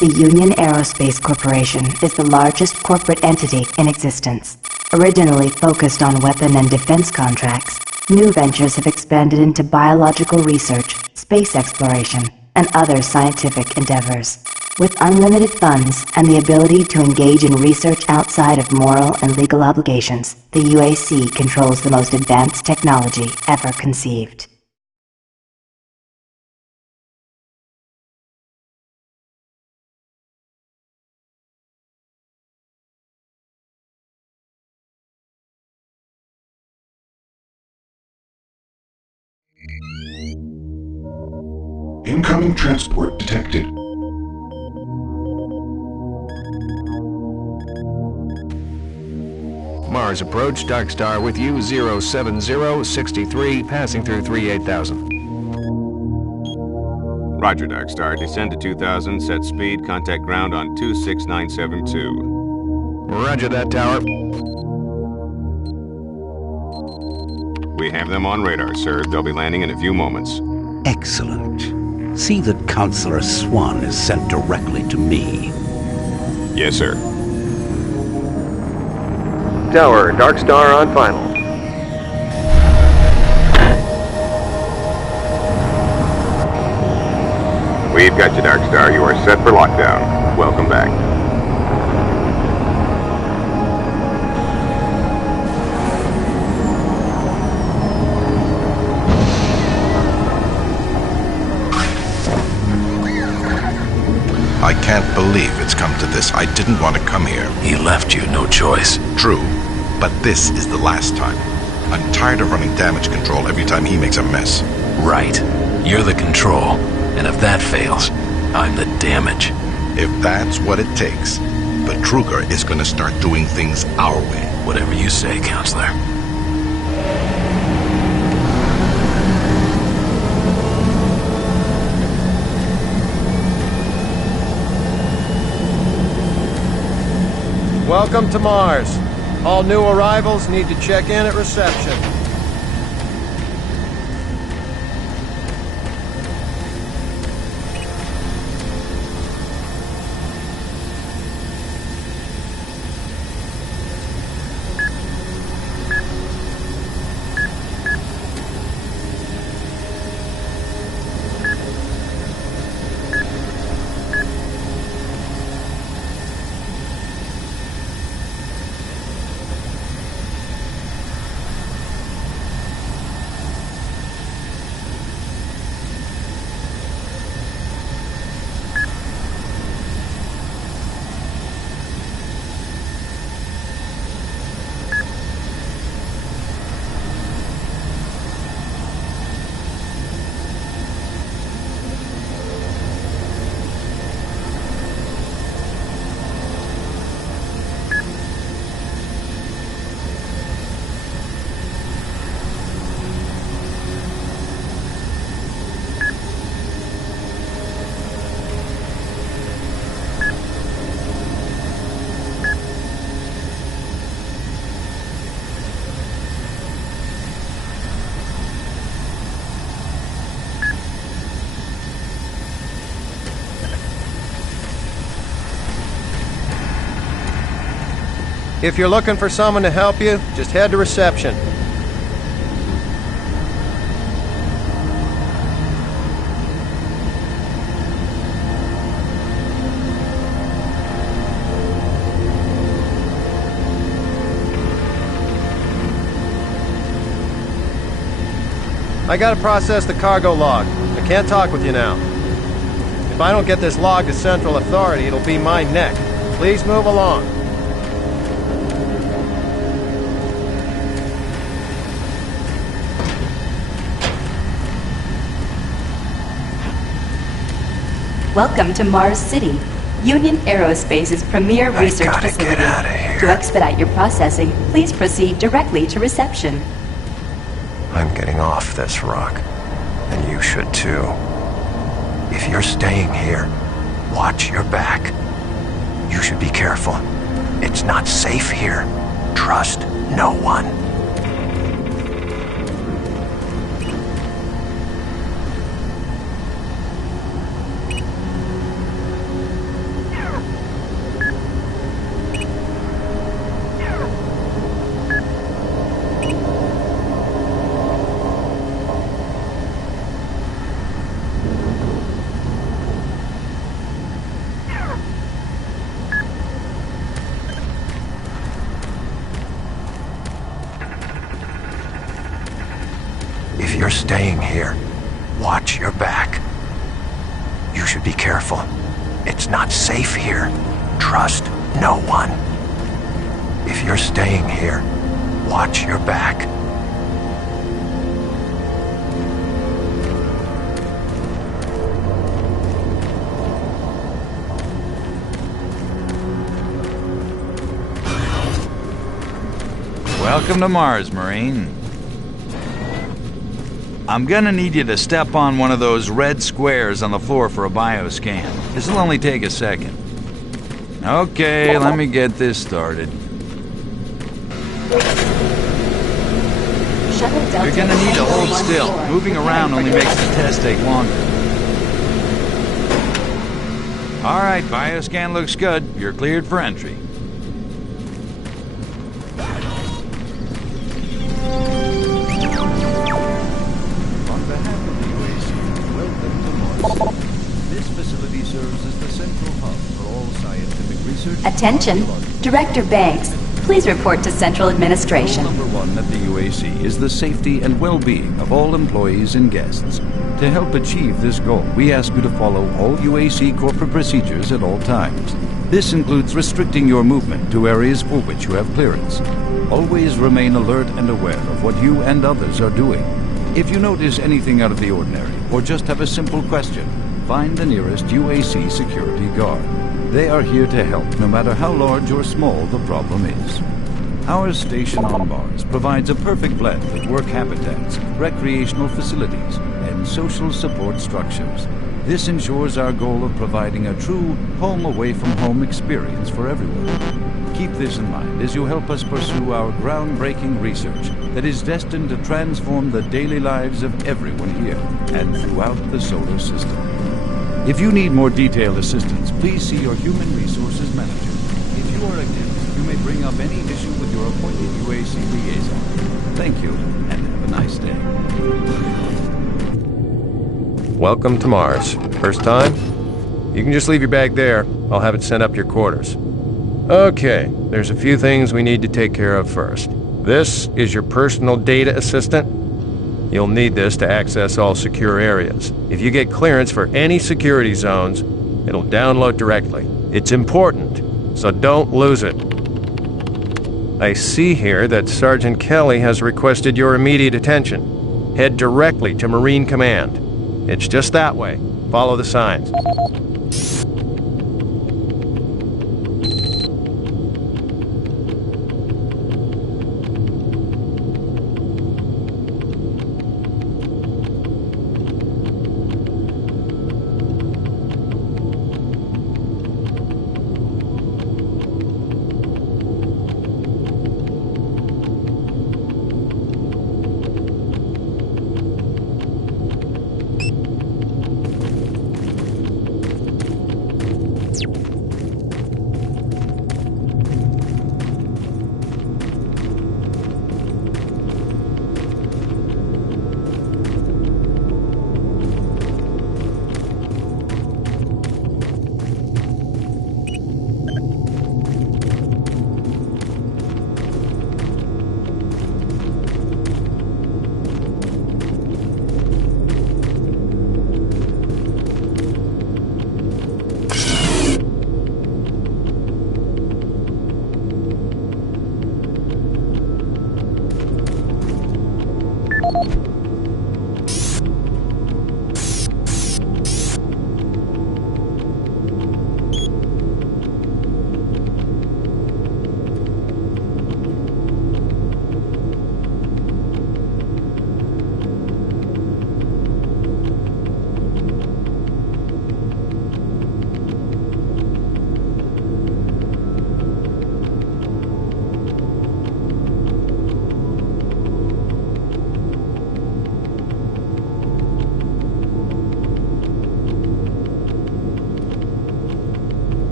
The Union Aerospace Corporation is the largest corporate entity in existence. Originally focused on weapon and defense contracts, new ventures have expanded into biological research, space exploration, and other scientific endeavors. With unlimited funds and the ability to engage in research outside of moral and legal obligations, the UAC controls the most advanced technology ever conceived. Incoming transport detected. Mars approach, Dark Star with you, 07063, passing through 38,000. Roger, Dark Star. Descend to 2000, set speed, contact ground on 26972. Roger that, Tower. We have them on radar, sir. They'll be landing in a few moments. Excellent. See that Counselor Swan is sent directly to me. Yes, sir. Tower, Dark Star on final. We've got you, Dark Star. You are set for lockdown. Welcome back. I can't believe it's come to this. I didn't want to come here. He left you no choice. True, but this is the last time. I'm tired of running damage control every time he makes a mess. Right. You're the control. And if that fails, I'm the damage. If that's what it takes, the Kruger is going to start doing things our way. Whatever you say, Counselor. Welcome to Mars. All new arrivals need to check in at reception. If you're looking for someone to help you, just head to reception. I gotta process the cargo log. I can't talk with you now. If I don't get this log to Central Authority, it'll be my neck. Please move along. Welcome to Mars City, Union Aerospace's premier research facility. Get out of here. To expedite your processing, please proceed directly to reception. I'm getting off this rock. And you should too. If you're staying here, watch your back. You should be careful. It's not safe here. Trust no one. If you're staying here, watch your back. You should be careful. It's not safe here. Trust no one. If you're staying here, watch your back. Welcome to Mars, Marine. I'm gonna need you to step on one of those red squares on the floor for a bioscan. This'll only take a second. Okay, let me get this started. You're gonna need to hold still. Moving around only makes the test take longer. Alright, bioscan looks good. You're cleared for entry. Attention, Director Banks, please report to Central Administration. Goal number 1 at the UAC is the safety and well-being of all employees and guests. To help achieve this goal, we ask you to follow all UAC corporate procedures at all times. This includes restricting your movement to areas for which you have clearance. Always remain alert and aware of what you and others are doing. If you notice anything out of the ordinary, or just have a simple question, find the nearest UAC security guard. They are here to help, no matter how large or small the problem is. Our station on Mars provides a perfect blend of work habitats, recreational facilities, and social support structures. This ensures our goal of providing a true home-away-from-home experience for everyone. Keep this in mind as you help us pursue our groundbreaking research that is destined to transform the daily lives of everyone here and throughout the solar system. If you need more detailed assistance, please see your Human Resources Manager. If you are a guest, you may bring up any issue with your appointed UAC liaison. Thank you, and have a nice day. Welcome to Mars. First time? You can just leave your bag there. I'll have it sent up your quarters. Okay, there's a few things we need to take care of first. This is your personal data assistant. You'll need this to access all secure areas. If you get clearance for any security zones, it'll download directly. It's important, so don't lose it. I see here that Sergeant Kelly has requested your immediate attention. Head directly to Marine Command. It's just that way. Follow the signs.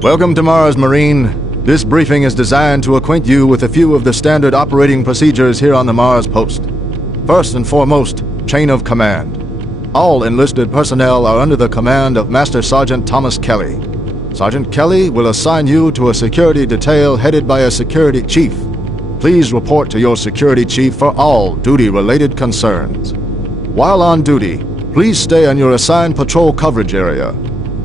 Welcome to Mars, Marine. This briefing is designed to acquaint you with a few of the standard operating procedures here on the Mars post. First and foremost, chain of command. All enlisted personnel are under the command of Master Sergeant Thomas Kelly. Sergeant Kelly will assign you to a security detail headed by a security chief. Please report to your security chief for all duty-related concerns. While on duty, please stay on your assigned patrol coverage area.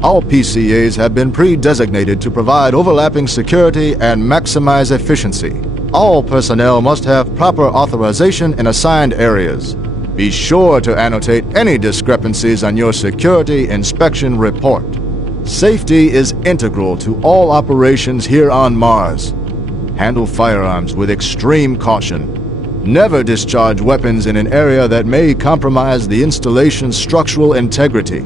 All PCAs have been pre-designated to provide overlapping security and maximize efficiency. All personnel must have proper authorization in assigned areas. Be sure to annotate any discrepancies on your security inspection report. Safety is integral to all operations here on Mars. Handle firearms with extreme caution. Never discharge weapons in an area that may compromise the installation's structural integrity.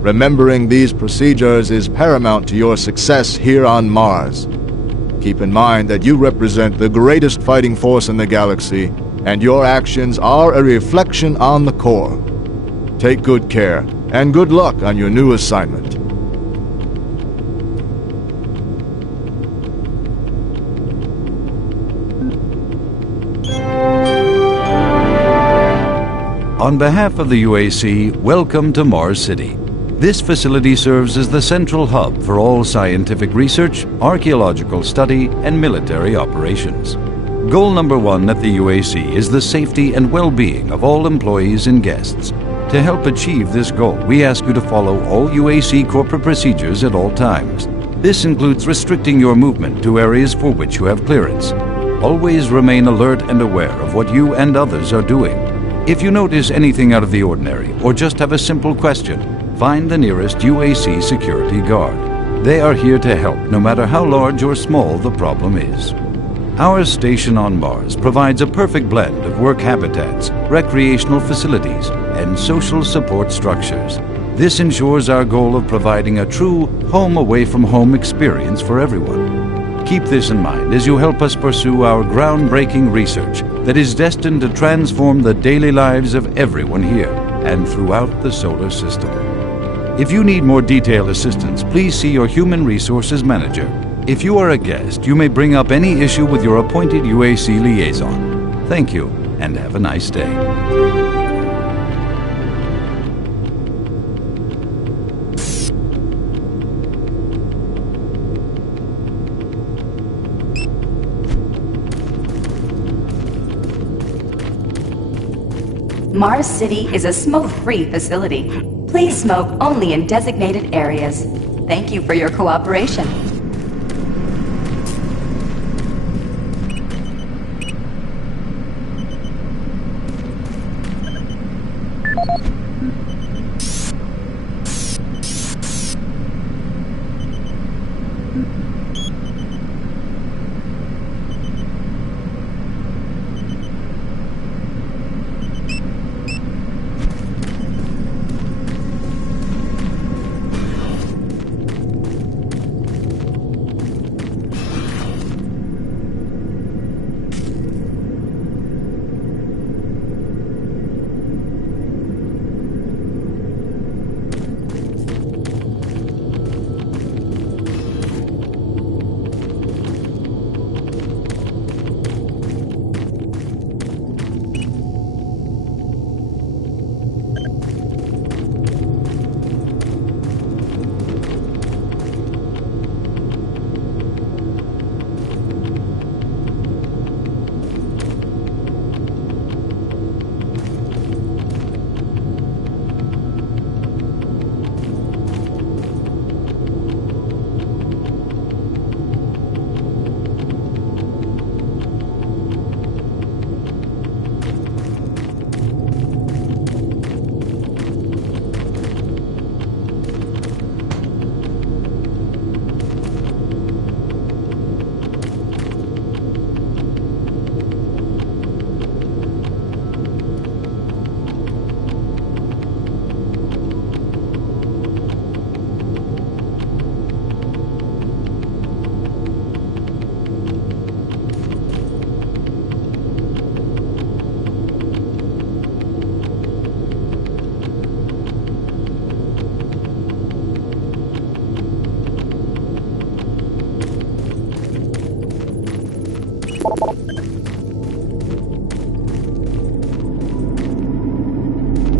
Remembering these procedures is paramount to your success here on Mars. Keep in mind that you represent the greatest fighting force in the galaxy, and your actions are a reflection on the Corps. Take good care, and good luck on your new assignment. On behalf of the UAC, welcome to Mars City. This facility serves as the central hub for all scientific research, archaeological study, and military operations. Goal number 1 at the UAC is the safety and well-being of all employees and guests. To help achieve this goal, we ask you to follow all UAC corporate procedures at all times. This includes restricting your movement to areas for which you have clearance. Always remain alert and aware of what you and others are doing. If you notice anything out of the ordinary or just have a simple question, find the nearest UAC security guard. They are here to help no matter how large or small the problem is. Our station on Mars provides a perfect blend of work habitats, recreational facilities, and social support structures. This ensures our goal of providing a true home-away-from-home experience for everyone. Keep this in mind as you help us pursue our groundbreaking research that is destined to transform the daily lives of everyone here and throughout the solar system. If you need more detailed assistance, please see your Human Resources Manager. If you are a guest, you may bring up any issue with your appointed UAC liaison. Thank you, and have a nice day. Mars City is a smoke-free facility. Please smoke only in designated areas. Thank you for your cooperation.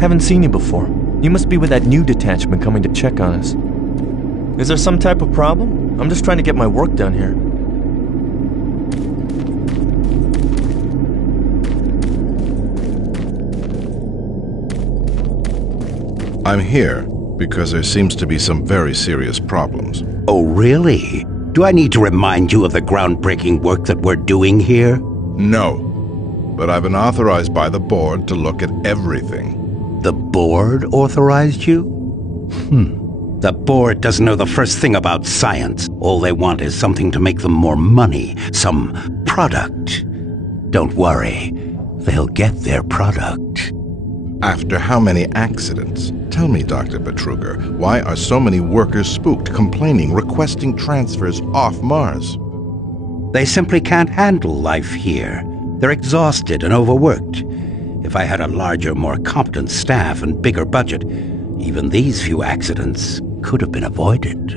Haven't seen you before. You must be with that new detachment coming to check on us. Is there some type of problem? I'm just trying to get my work done here. I'm here because there seems to be some very serious problems. Oh, really? Do I need to remind you of the groundbreaking work that we're doing here? No. But I've been authorized by the board to look at everything. The board authorized you? The board doesn't know the first thing about science. All they want is something to make them more money, some product. Don't worry, they'll get their product. After how many accidents? Tell me, Dr. Betruger, why are so many workers spooked, complaining, requesting transfers off Mars? They simply can't handle life here. They're exhausted and overworked. If I had a larger, more competent staff and bigger budget, even these few accidents could have been avoided.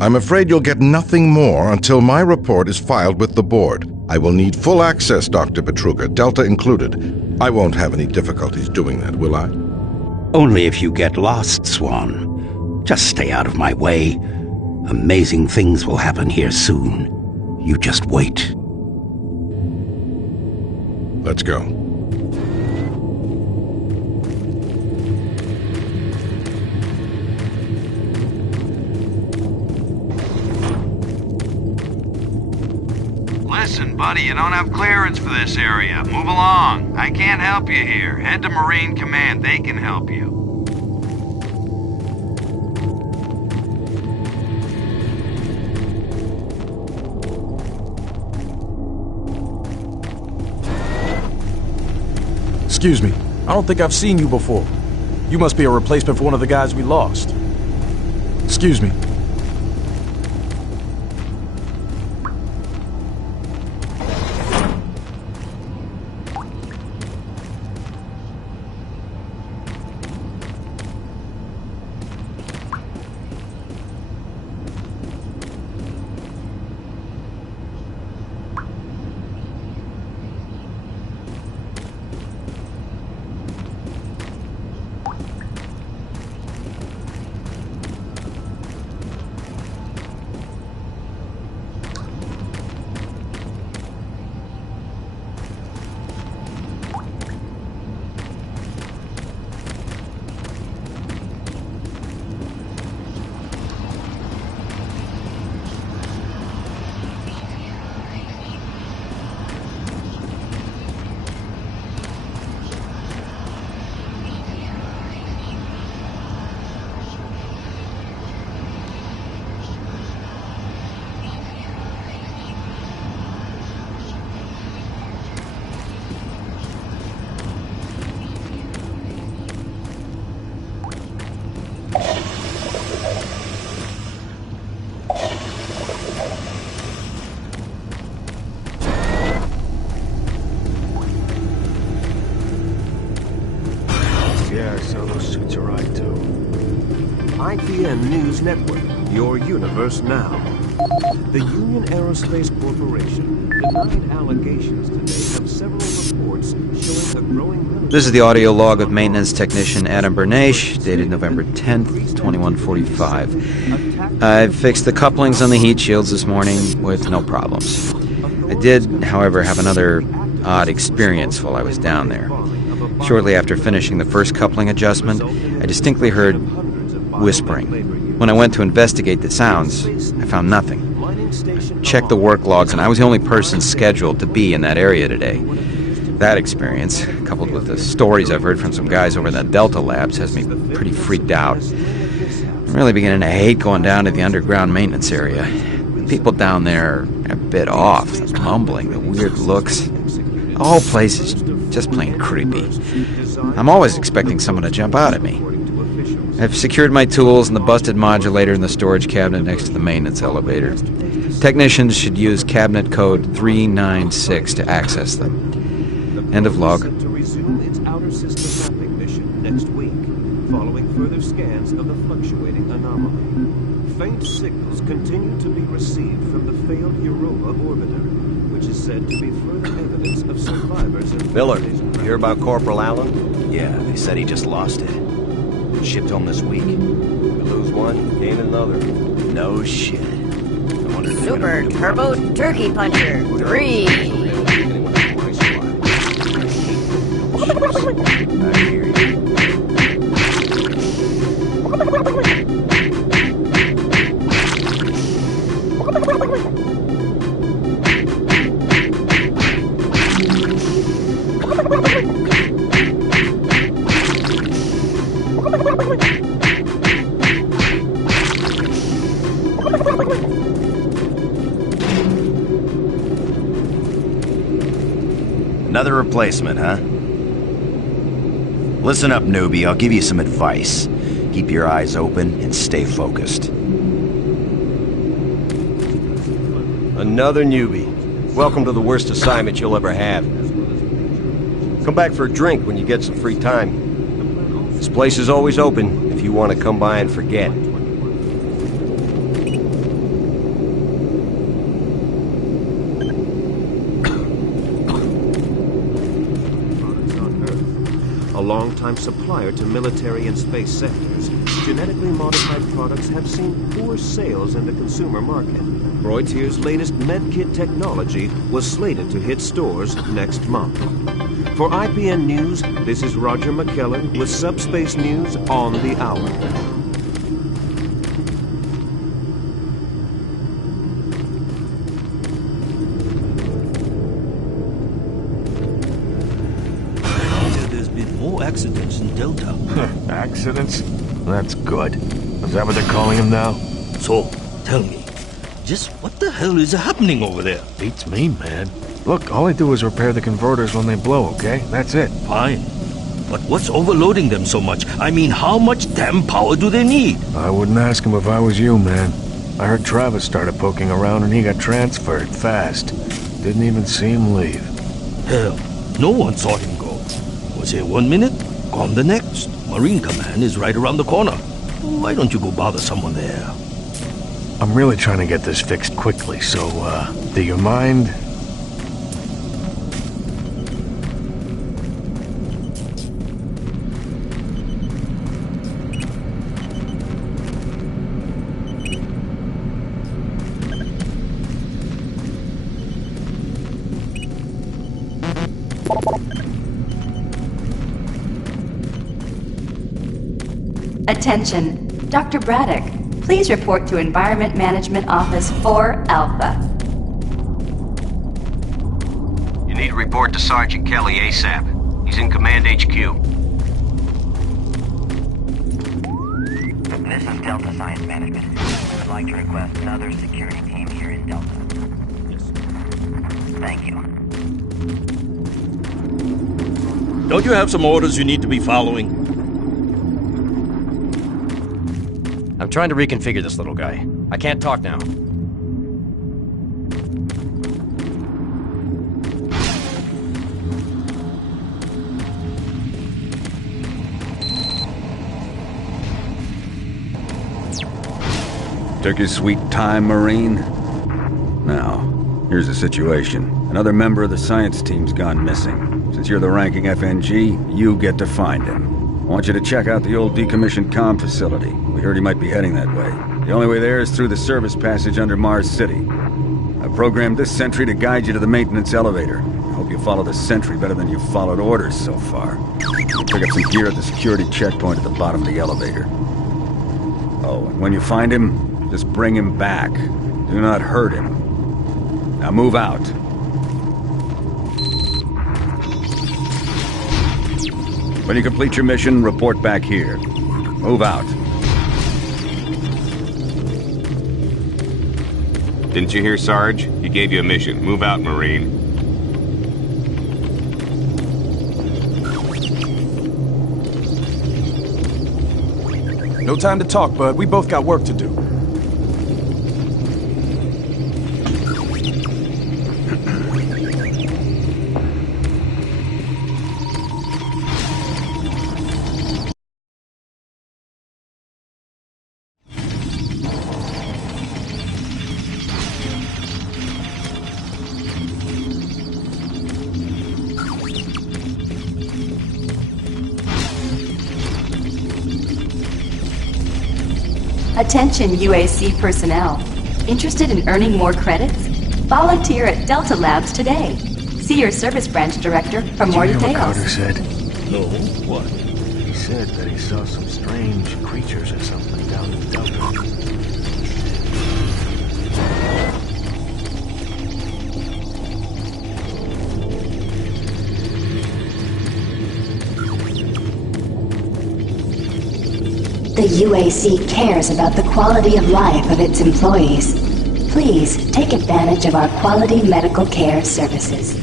I'm afraid you'll get nothing more until my report is filed with the board. I will need full access, Dr. Betruger, Delta included. I won't have any difficulties doing that, will I? Only if you get lost, Swan. Just stay out of my way. Amazing things will happen here soon. You just wait. Let's go. Listen, buddy, you don't have clearance for this area. Move along. I can't help you here. Head to Marine Command. They can help you. Excuse me. I don't think I've seen you before. You must be a replacement for one of the guys we lost. Excuse me. Yeah, so those suits are right, too. IPN News Network, your universe now. The Union Aerospace Corporation denied allegations today of several reports showing a growing... This is the audio log of maintenance technician Adam Bernache, dated November 10th, 2145. I've fixed the couplings on the heat shields this morning with no problems. I did, however, have another odd experience while I was down there. Shortly after finishing the first coupling adjustment, I distinctly heard whispering. When I went to investigate the sounds, I found nothing. I checked the work logs, and I was the only person scheduled to be in that area today. That experience, coupled with the stories I've heard from some guys over in the Delta Labs, has me pretty freaked out. I'm really beginning to hate going down to the underground maintenance area. The people down there are a bit off, the mumbling, the weird looks. The whole place is just plain creepy. I'm always expecting someone to jump out at me. I've secured my tools and the busted modulator in the storage cabinet next to the maintenance elevator. Technicians should use cabinet code 396 to access them. End of log. To resume its outer system mapping mission next week, following further scans of the fluctuating anomaly. Faint signals continue to be received from the failed Europa orbiter, which is said to be further evidence of survivors in... Miller, you hear about Corporal Allen? Yeah, they said he just lost it. Shipped home this week. We lose one, gain another. No shit. Super Turbo Turkey Puncher 3. I hear you. Another replacement, huh? Listen up, newbie. I'll give you some advice. Keep your eyes open and stay focused. Another newbie. Welcome to the worst assignment you'll ever have. Come back for a drink when you get some free time. This place is always open if you want to come by and forget. A long-time supplier to military and space sectors, genetically modified products have seen poor sales in the consumer market. Frontier's latest medkit technology was slated to hit stores next month. For IPN News, this is Roger McKellen with Subspace News on the Hour. There's been more accidents in Delta. Accidents? That's good. Is that what they're calling them now? So, tell me, just what the hell is happening over there? Beats me, man. Look, all I do is repair the converters when they blow, okay? That's it. Fine. But what's overloading them so much? I mean, how much damn power do they need? I wouldn't ask him if I was you, man. I heard Travis started poking around and he got transferred fast. Didn't even see him leave. Hell, no one saw him go. Was here 1 minute, gone the next. Marine Command is right around the corner. Why don't you go bother someone there? I'm really trying to get this fixed quickly, so, do you mind? Attention, Dr. Braddock. Please report to Environment Management Office 4 Alpha. You need to report to Sergeant Kelly ASAP. He's in Command HQ. This is Delta Science Management. We would like to request another security team here in Delta. Thank you. Don't you have some orders you need to be following? I'm trying to reconfigure this little guy. I can't talk now. Took your sweet time, Marine? Now, here's the situation. Another member of the science team's gone missing. Since you're the ranking FNG, you get to find him. I want you to check out the old decommissioned comm facility. We heard he might be heading that way. The only way there is through the service passage under Mars City. I've programmed this sentry to guide you to the maintenance elevator. I hope you follow the sentry better than you've followed orders so far. Pick up some gear at the security checkpoint at the bottom of the elevator. Oh, and when you find him, just bring him back. Do not hurt him. Now move out. When you complete your mission, report back here. Move out. Didn't you hear, Sarge? He gave you a mission. Move out, Marine. No time to talk, bud. We both got work to do. Attention UAC personnel. Interested in earning more credits? Volunteer at Delta Labs today. See your service branch director for more Did you hear details. what Carter said? No, what? He said that he saw some strange creatures or something down in the Delta. The UAC cares about the quality of life of its employees. Please take advantage of our quality medical care services.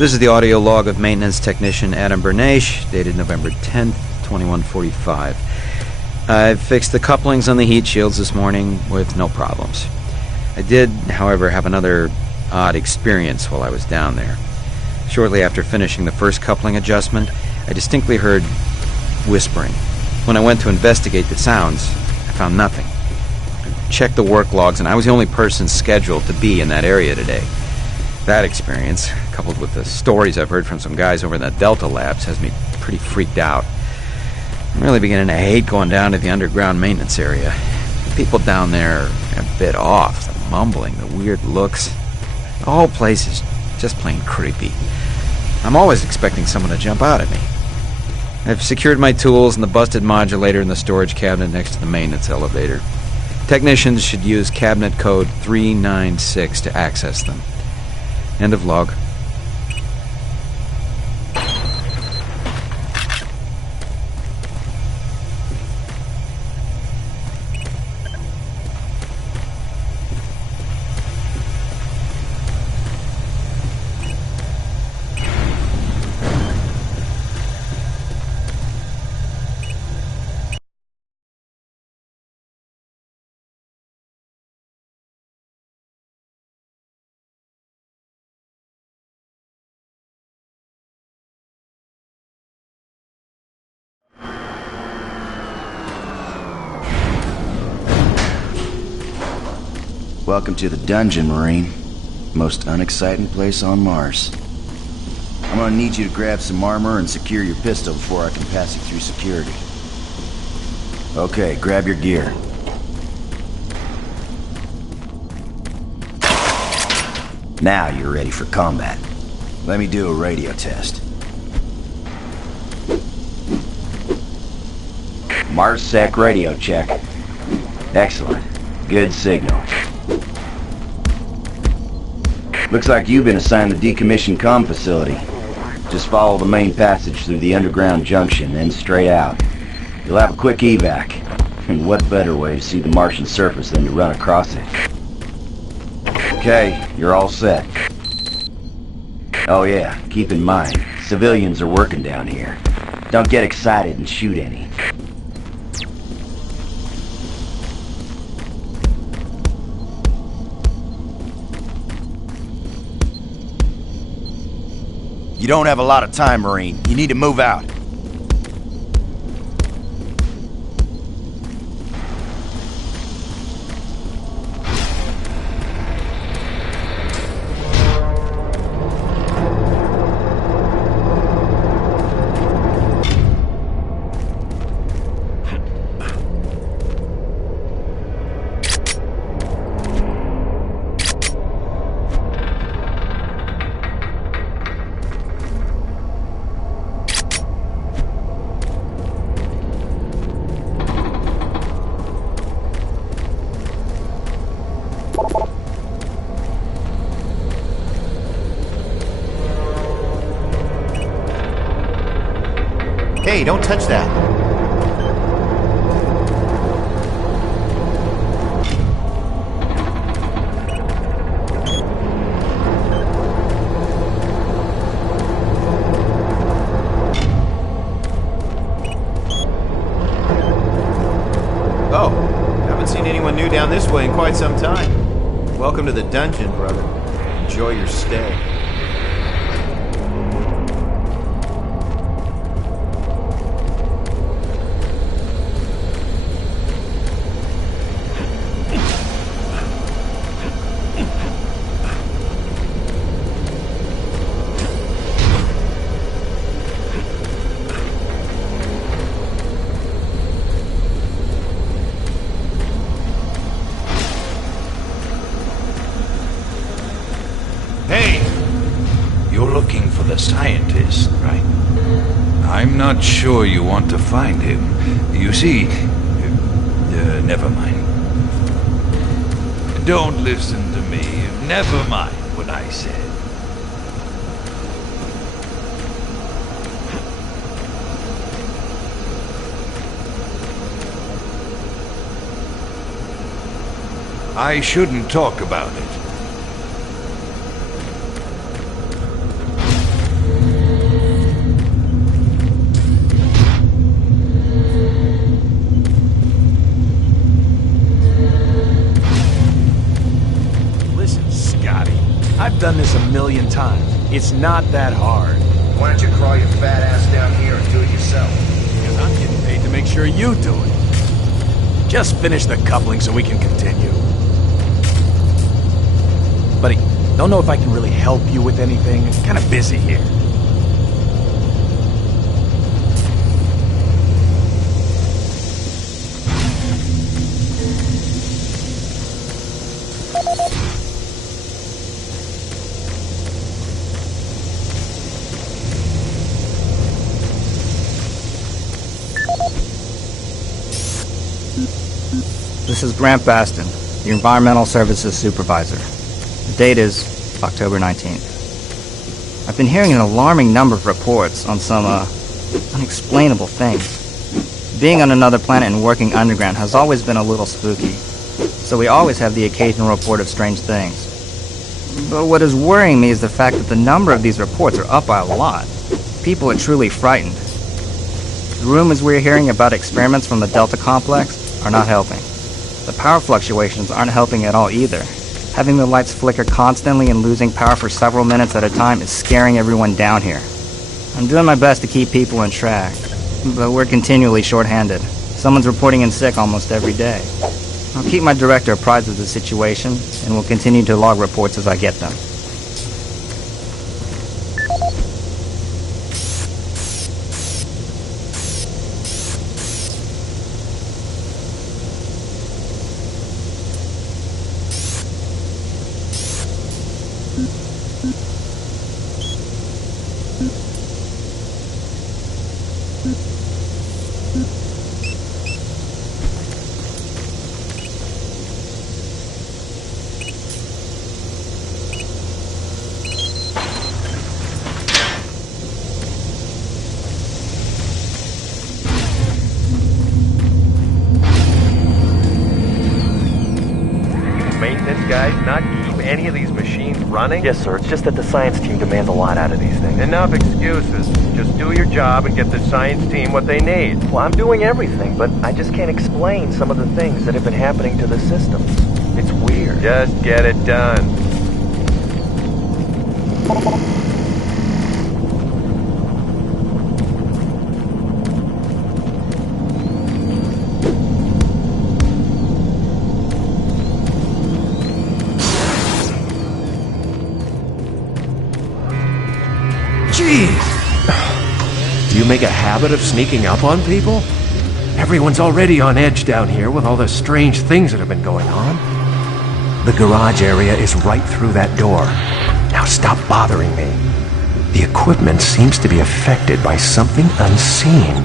This is the audio log of maintenance technician Adam Bernache, dated November 10th, 2145. I've fixed the couplings on the heat shields this morning with no problems. I did, however, have another odd experience while I was down there. Shortly after finishing the first coupling adjustment, I distinctly heard whispering. When I went to investigate the sounds, I found nothing. I checked the work logs, and I was the only person scheduled to be in that area today. That experience, coupled with the stories I've heard from some guys over in the Delta Labs, has me pretty freaked out. I'm really beginning to hate going down to the underground maintenance area. The people down there are a bit off. The mumbling, the weird looks. The whole place is just plain creepy. I'm always expecting someone to jump out at me. I've secured my tools and the busted modulator in the storage cabinet next to the maintenance elevator. Technicians should use cabinet code 396 to access them. End of log. Welcome to the dungeon, Marine. Most unexciting place on Mars. I'm gonna need you to grab some armor and secure your pistol before I can pass you through security. Okay, grab your gear. Now you're ready for combat. Let me do a radio test. MarsSec radio check. Excellent. Good signal. Looks like you've been assigned the decommissioned comm facility. Just follow the main passage through the underground junction, then straight out. You'll have a quick evac. And what better way to see the Martian surface than to run across it? Okay, you're all set. Oh yeah, keep in mind, civilians are working down here. Don't get excited and shoot any. You don't have a lot of time, Marine. You need to move out. Hey, don't touch that. Oh, haven't seen anyone new down this way in quite some time. Welcome to the dungeon, brother. Enjoy your stay. The scientist, right? I'm not sure you want to find him. You see, never mind. Don't listen to me. Never mind what I said. I shouldn't talk about it. this 1,000,000 times. It's not that hard. Why don't you crawl your fat ass down here and do it yourself? Because I'm getting paid to make sure you do it. Just finish the coupling so we can continue. Buddy, don't know if I can really help you with anything. I'm kind of busy here. This is Grant Baston, the Environmental Services Supervisor. The date is October 19th. I've been hearing an alarming number of reports on some, unexplainable things. Being on another planet and working underground has always been a little spooky, so we always have the occasional report of strange things. But what is worrying me is the fact that the number of these reports are up by a lot. People are truly frightened. The rumors we're hearing about experiments from the Delta Complex are not helping. The power fluctuations aren't helping at all either. Having the lights flicker constantly and losing power for several minutes at a time is scaring everyone down here. I'm doing my best to keep people on track, but we're continually short-handed. Someone's reporting in sick almost every day. I'll keep my director apprised of the situation, and will continue to log reports as I get them. Guys, not keep any of these machines running? Yes, sir. It's just that the science team demands a lot out of these things. Enough excuses. Just do your job and get the science team what they need. Well, I'm doing everything, but I just can't explain some of the things that have been happening to the systems. It's weird. Just get it done. Do you make a habit of sneaking up on people? Everyone's already on edge down here with all the strange things that have been going on. The garage area is right through that door. Now stop bothering me. The equipment seems to be affected by something unseen.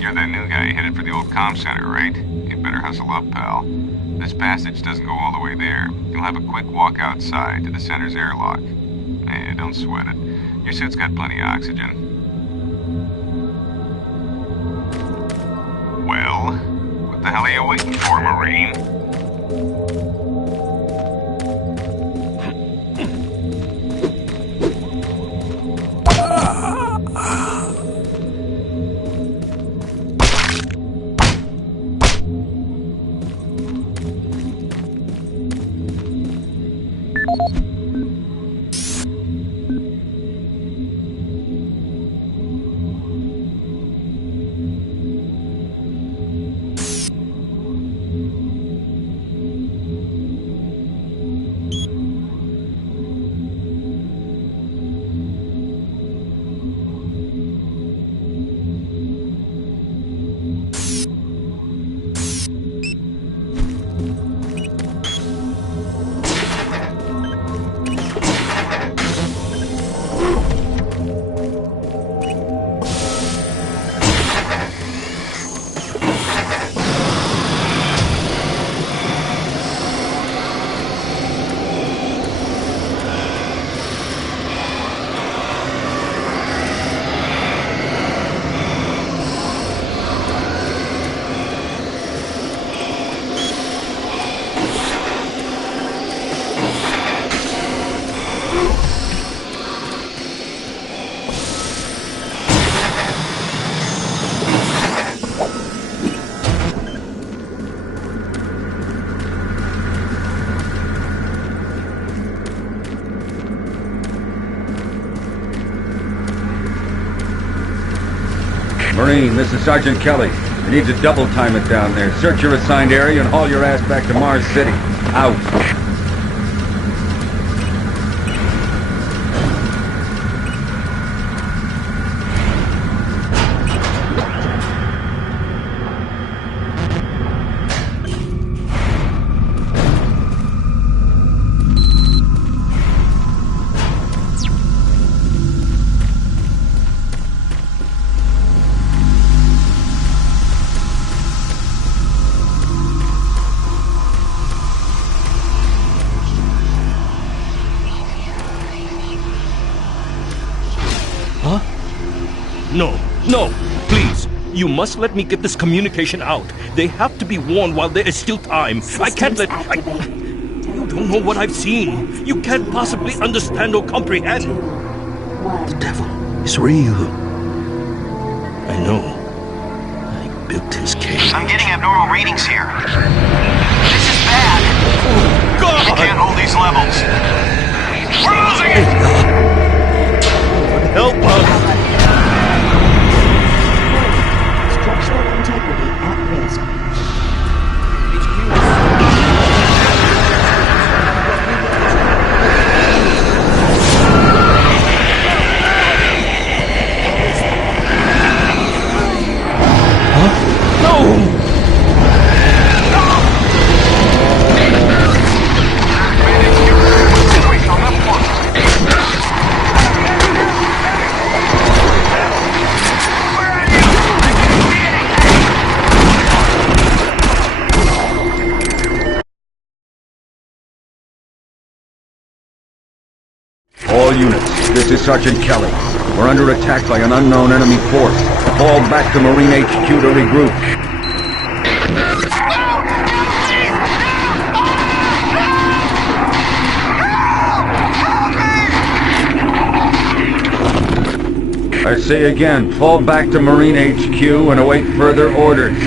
You're that new guy headed for the old comm center, right? You better hustle up, pal. This passage doesn't go all the way there. You'll have a quick walk outside to the center's airlock. Hey, don't sweat it. Your suit's got plenty of oxygen. Well, what the hell are you waiting for, Marine? Marine, this is Sergeant Kelly. I need to double time it down there. Search your assigned area and haul your ass back to Mars City. Out. No, please. You must let me get this communication out. They have to be warned while there is still time. I can't let... You don't know what I've seen. You can't possibly understand or comprehend. The devil is real. I know. I built his cage. I'm getting abnormal readings here. This is bad. Oh, God! I can't hold these levels. We're losing it! Help us! Structural integrity at risk. All units, this is Sergeant Kelly. We're under attack by an unknown enemy force. Fall back to Marine HQ to regroup. I say again, fall back to Marine HQ and await further orders.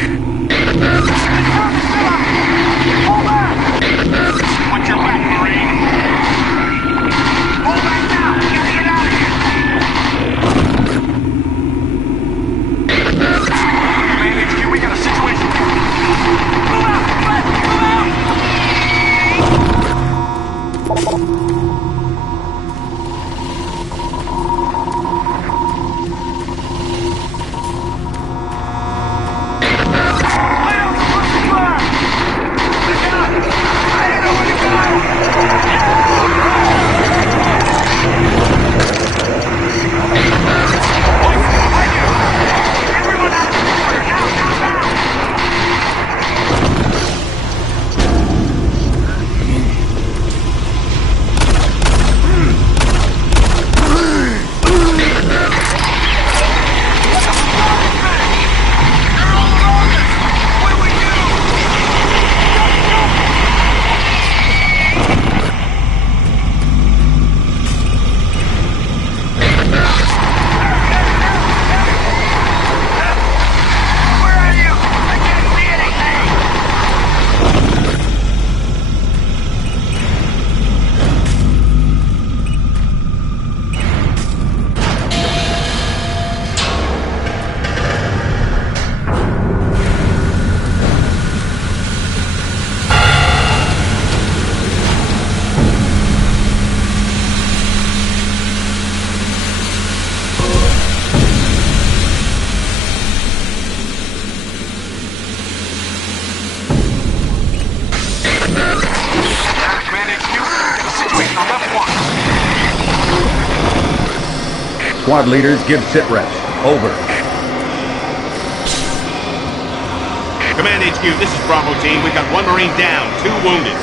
Squad leaders, give sit reps. Over. Command HQ, this is Bravo Team. We've got one Marine down, 2 wounded.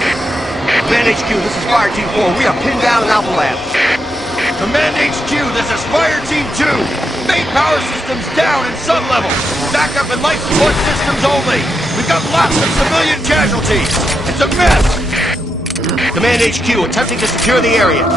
Command HQ, this is Fire Team 4. We are pinned down in Alpha Labs. Command HQ, this is Fire Team 2. Main power systems down in sub-level. Backup and life support systems only. We've got lots of civilian casualties. It's a mess. Command HQ, attempting to secure the area.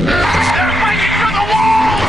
They're breaking through the wall!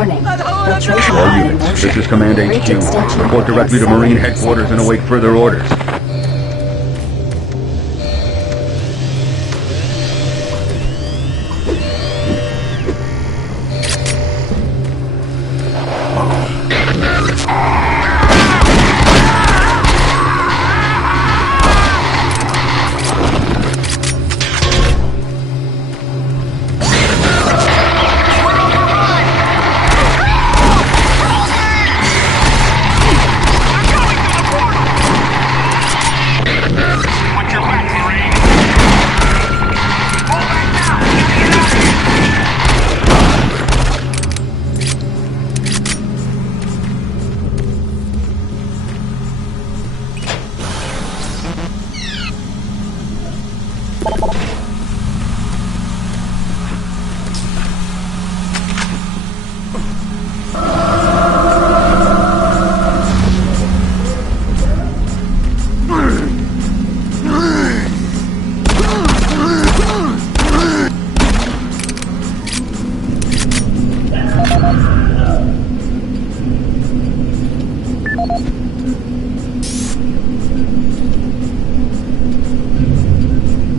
Warning. Filtration All pod in units, motion. this is Command Bridge HQ. extension Report directly to Marine accelerating. Headquarters and await further orders.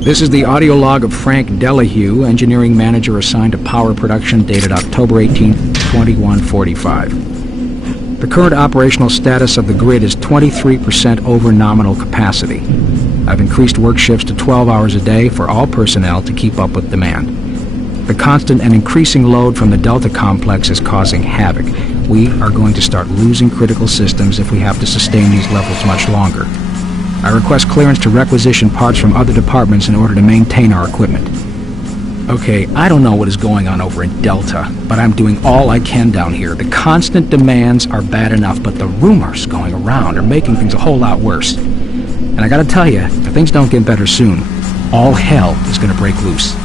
This is the audio log of Frank Delahue, engineering manager assigned to power production, dated October 18, 2145. The current operational status of the grid is 23% over nominal capacity. I've increased work shifts to 12 hours a day for all personnel to keep up with demand. The constant and increasing load from the Delta complex is causing havoc. We are going to start losing critical systems if we have to sustain these levels much longer. I request clearance to requisition parts from other departments in order to maintain our equipment. Okay, I don't know what is going on over in Delta, but I'm doing all I can down here. The constant demands are bad enough, but the rumors going around are making things a whole lot worse. And I gotta tell you, if things don't get better soon, all hell is gonna break loose.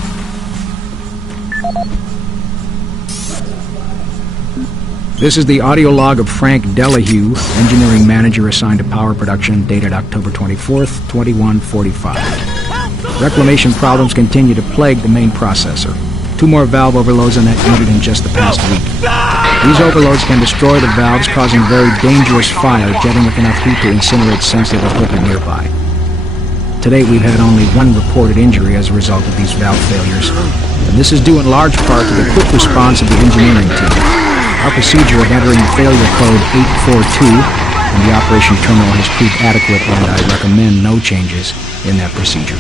This is the audio log of Frank Delahue, engineering manager assigned to power production, dated October 24th, 2145. Reclamation problems continue to plague the main processor. 2 more valve overloads on that unit in just the past week. These overloads can destroy the valves, causing very dangerous fire, jetting with enough heat to incinerate sensitive equipment nearby. To date, we've had only 1 reported injury as a result of these valve failures, and this is due in large part to the quick response of the engineering team. Our procedure of entering failure code 842 and the operation terminal has proved adequate, and I recommend no changes in that procedure.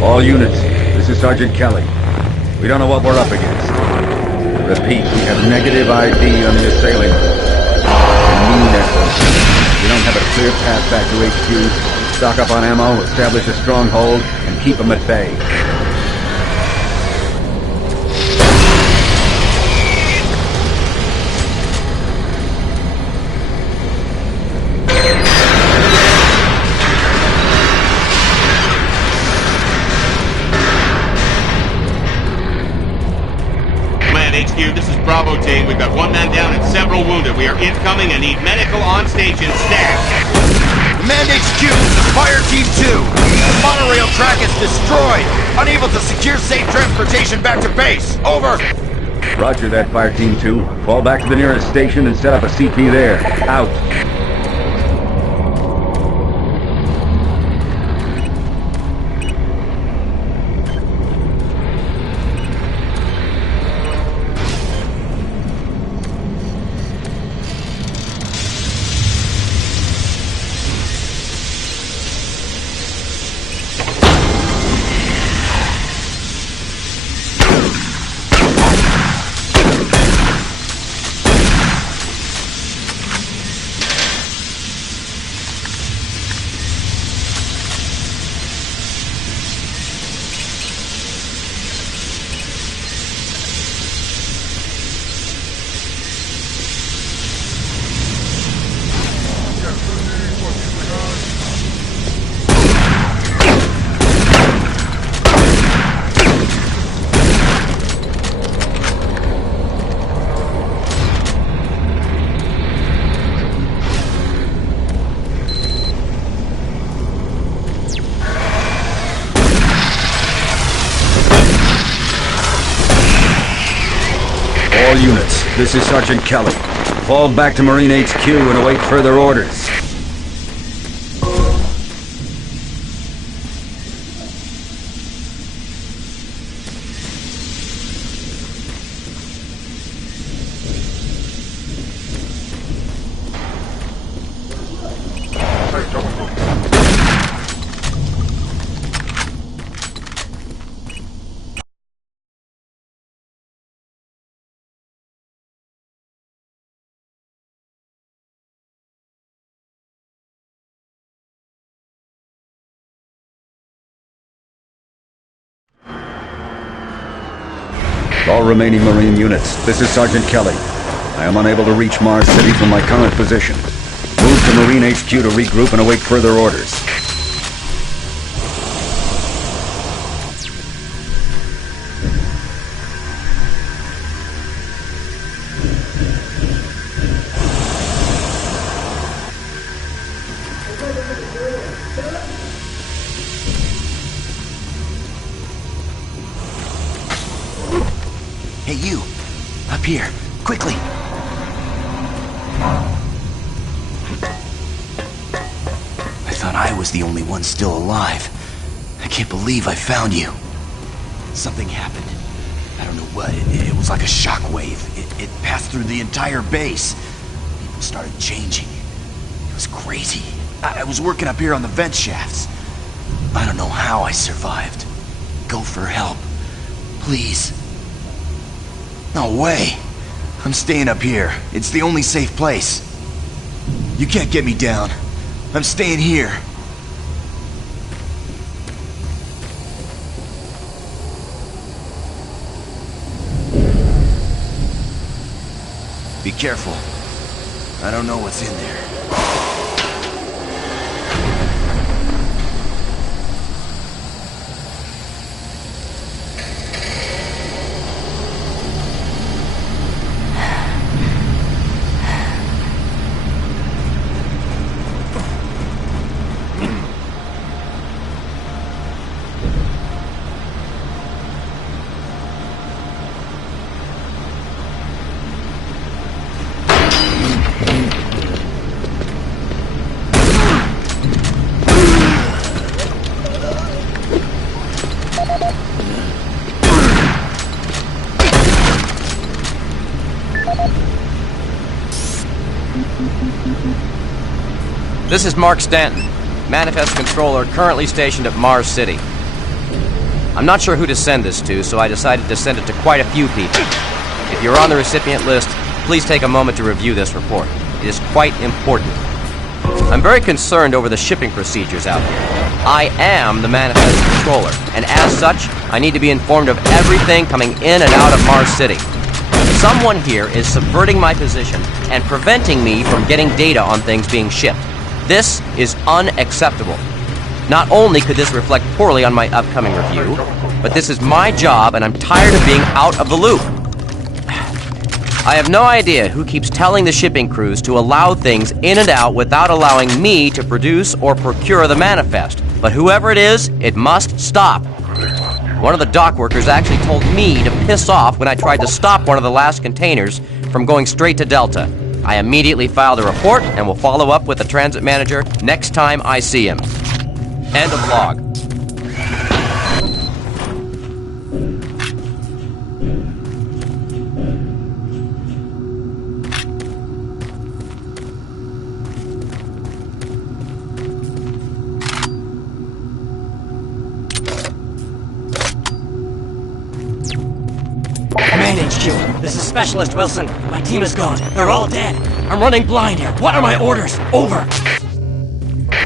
All units, this is Sergeant Kelly. We don't know what we're up against. Repeat, we have negative ID on the assailant. Mean effort. We don't have a clear path back to HQ. Stock up on ammo, establish a stronghold, and keep them at bay. HQ, this is Bravo team. We've got one man down and several wounded. We are incoming and need medical on station stat. Command HQ, this is Fire Team 2. The monorail track is destroyed. Unable to secure safe transportation back to base. Over. Roger that, Fire Team 2. Fall back to the nearest station and set up a CP there. Out. All units, this is Sergeant Kelly. Fall back to Marine HQ and await further orders. All remaining Marine units, this is Sergeant Kelly. I am unable to reach Mars City from my current position. Move to Marine HQ to regroup and await further orders. Hey, you! Up here, quickly! I thought I was the only one still alive. I can't believe I found you. Something happened. I don't know what. It was like a shockwave. It passed through the entire base. People started changing. It was crazy. I was working up here on the vent shafts. I don't know how I survived. Go for help. Please. No way. I'm staying up here. It's the only safe place. You can't get me down. I'm staying here. Be careful. I don't know what's in there. This is Mark Stanton, Manifest Controller currently stationed at Mars City. I'm not sure who to send this to, so I decided to send it to quite a few people. If you're on the recipient list, please take a moment to review this report. It is quite important. I'm very concerned over the shipping procedures out here. I am the Manifest Controller, and as such, I need to be informed of everything coming in and out of Mars City. Someone here is subverting my position and preventing me from getting data on things being shipped. This is unacceptable. Not only could this reflect poorly on my upcoming review, but this is my job and I'm tired of being out of the loop. I have no idea who keeps telling the shipping crews to allow things in and out without allowing me to produce or procure the manifest, but whoever it is, it must stop. One of the dock workers actually told me to piss off when I tried to stop one of the last containers from going straight to Delta. I immediately filed a report and will follow up with the transit manager next time I see him. End of log. Command HQ, this is Specialist Wilson. My team is gone. They're all dead. I'm running blind here. What are my orders? Over.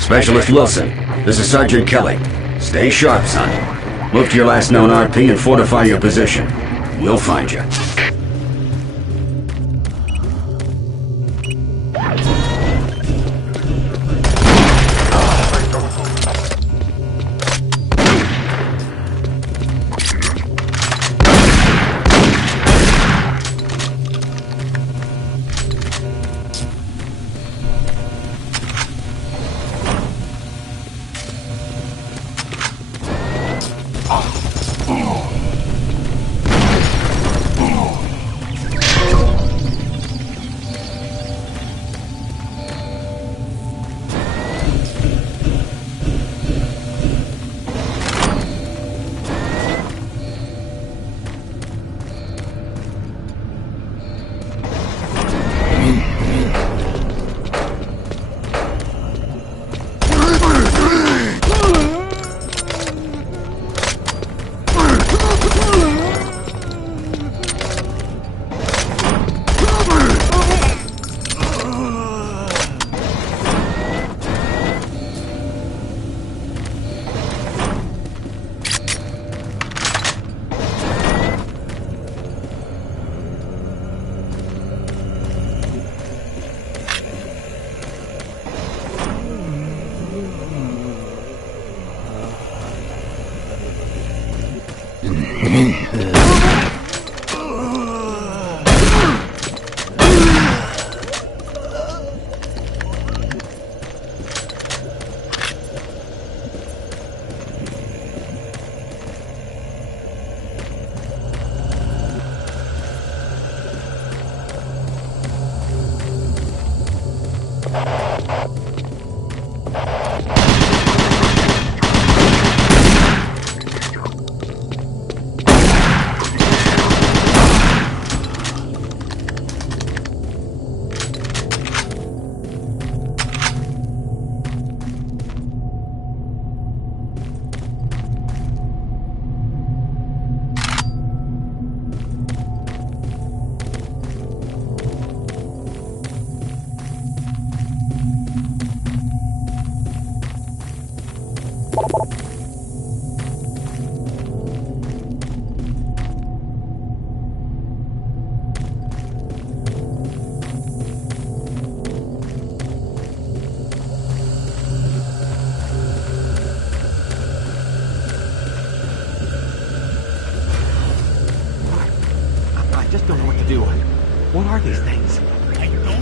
Specialist Wilson, this is Sergeant Kelly. Stay sharp, son. Move to your last known RP and fortify your position. We'll find you. I just don't know what to do. What are these things? I don't know.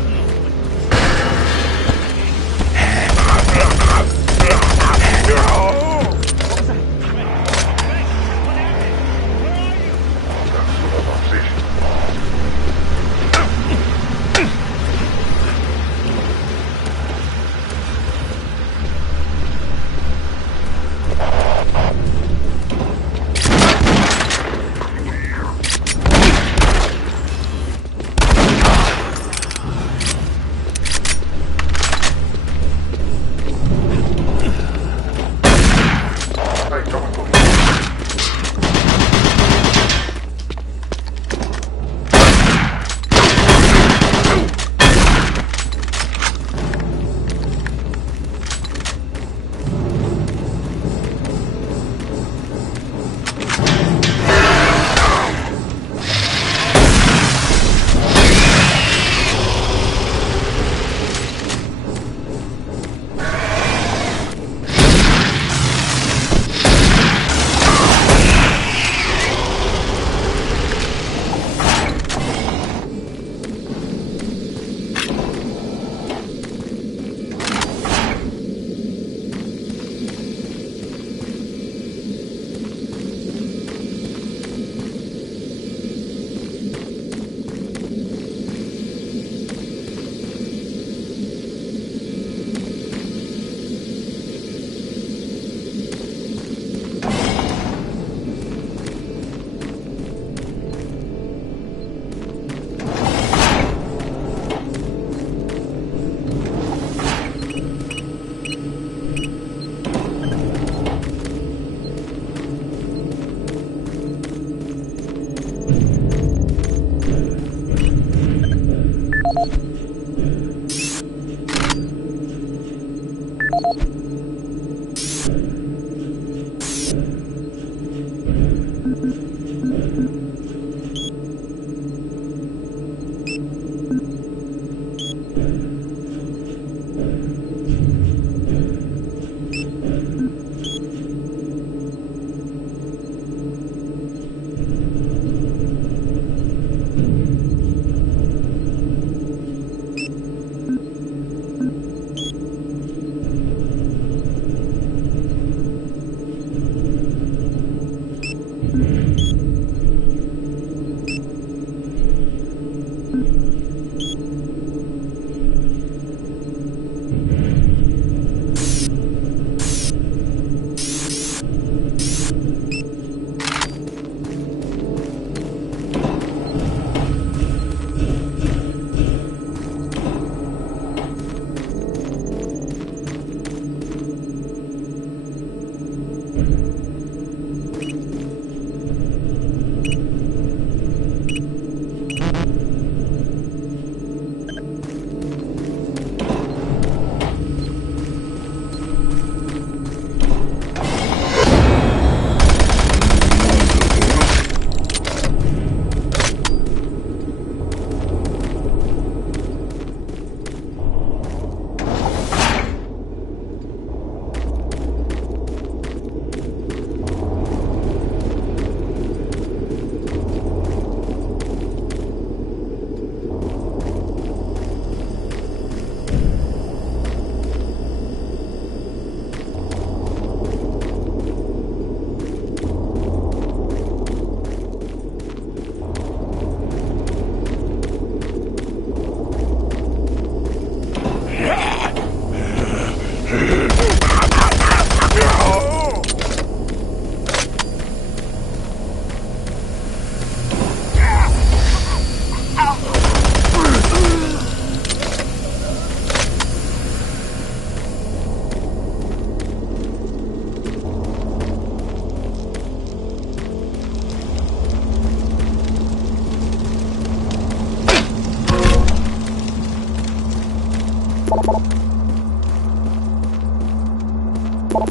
Audio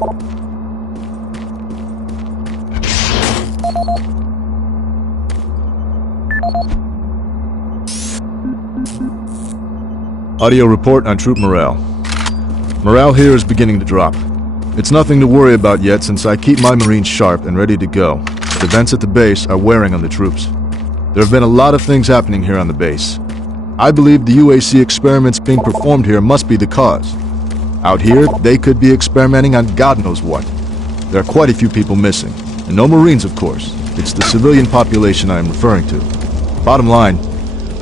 report on troop morale. Morale here is beginning to drop. It's nothing to worry about yet since I keep my Marines sharp and ready to go. But events at the base are wearing on the troops. There have been a lot of things happening here on the base. I believe the UAC experiments being performed here must be the cause. Out here, they could be experimenting on God knows what. There are quite a few people missing. And no Marines, of course. It's the civilian population I am referring to. Bottom line,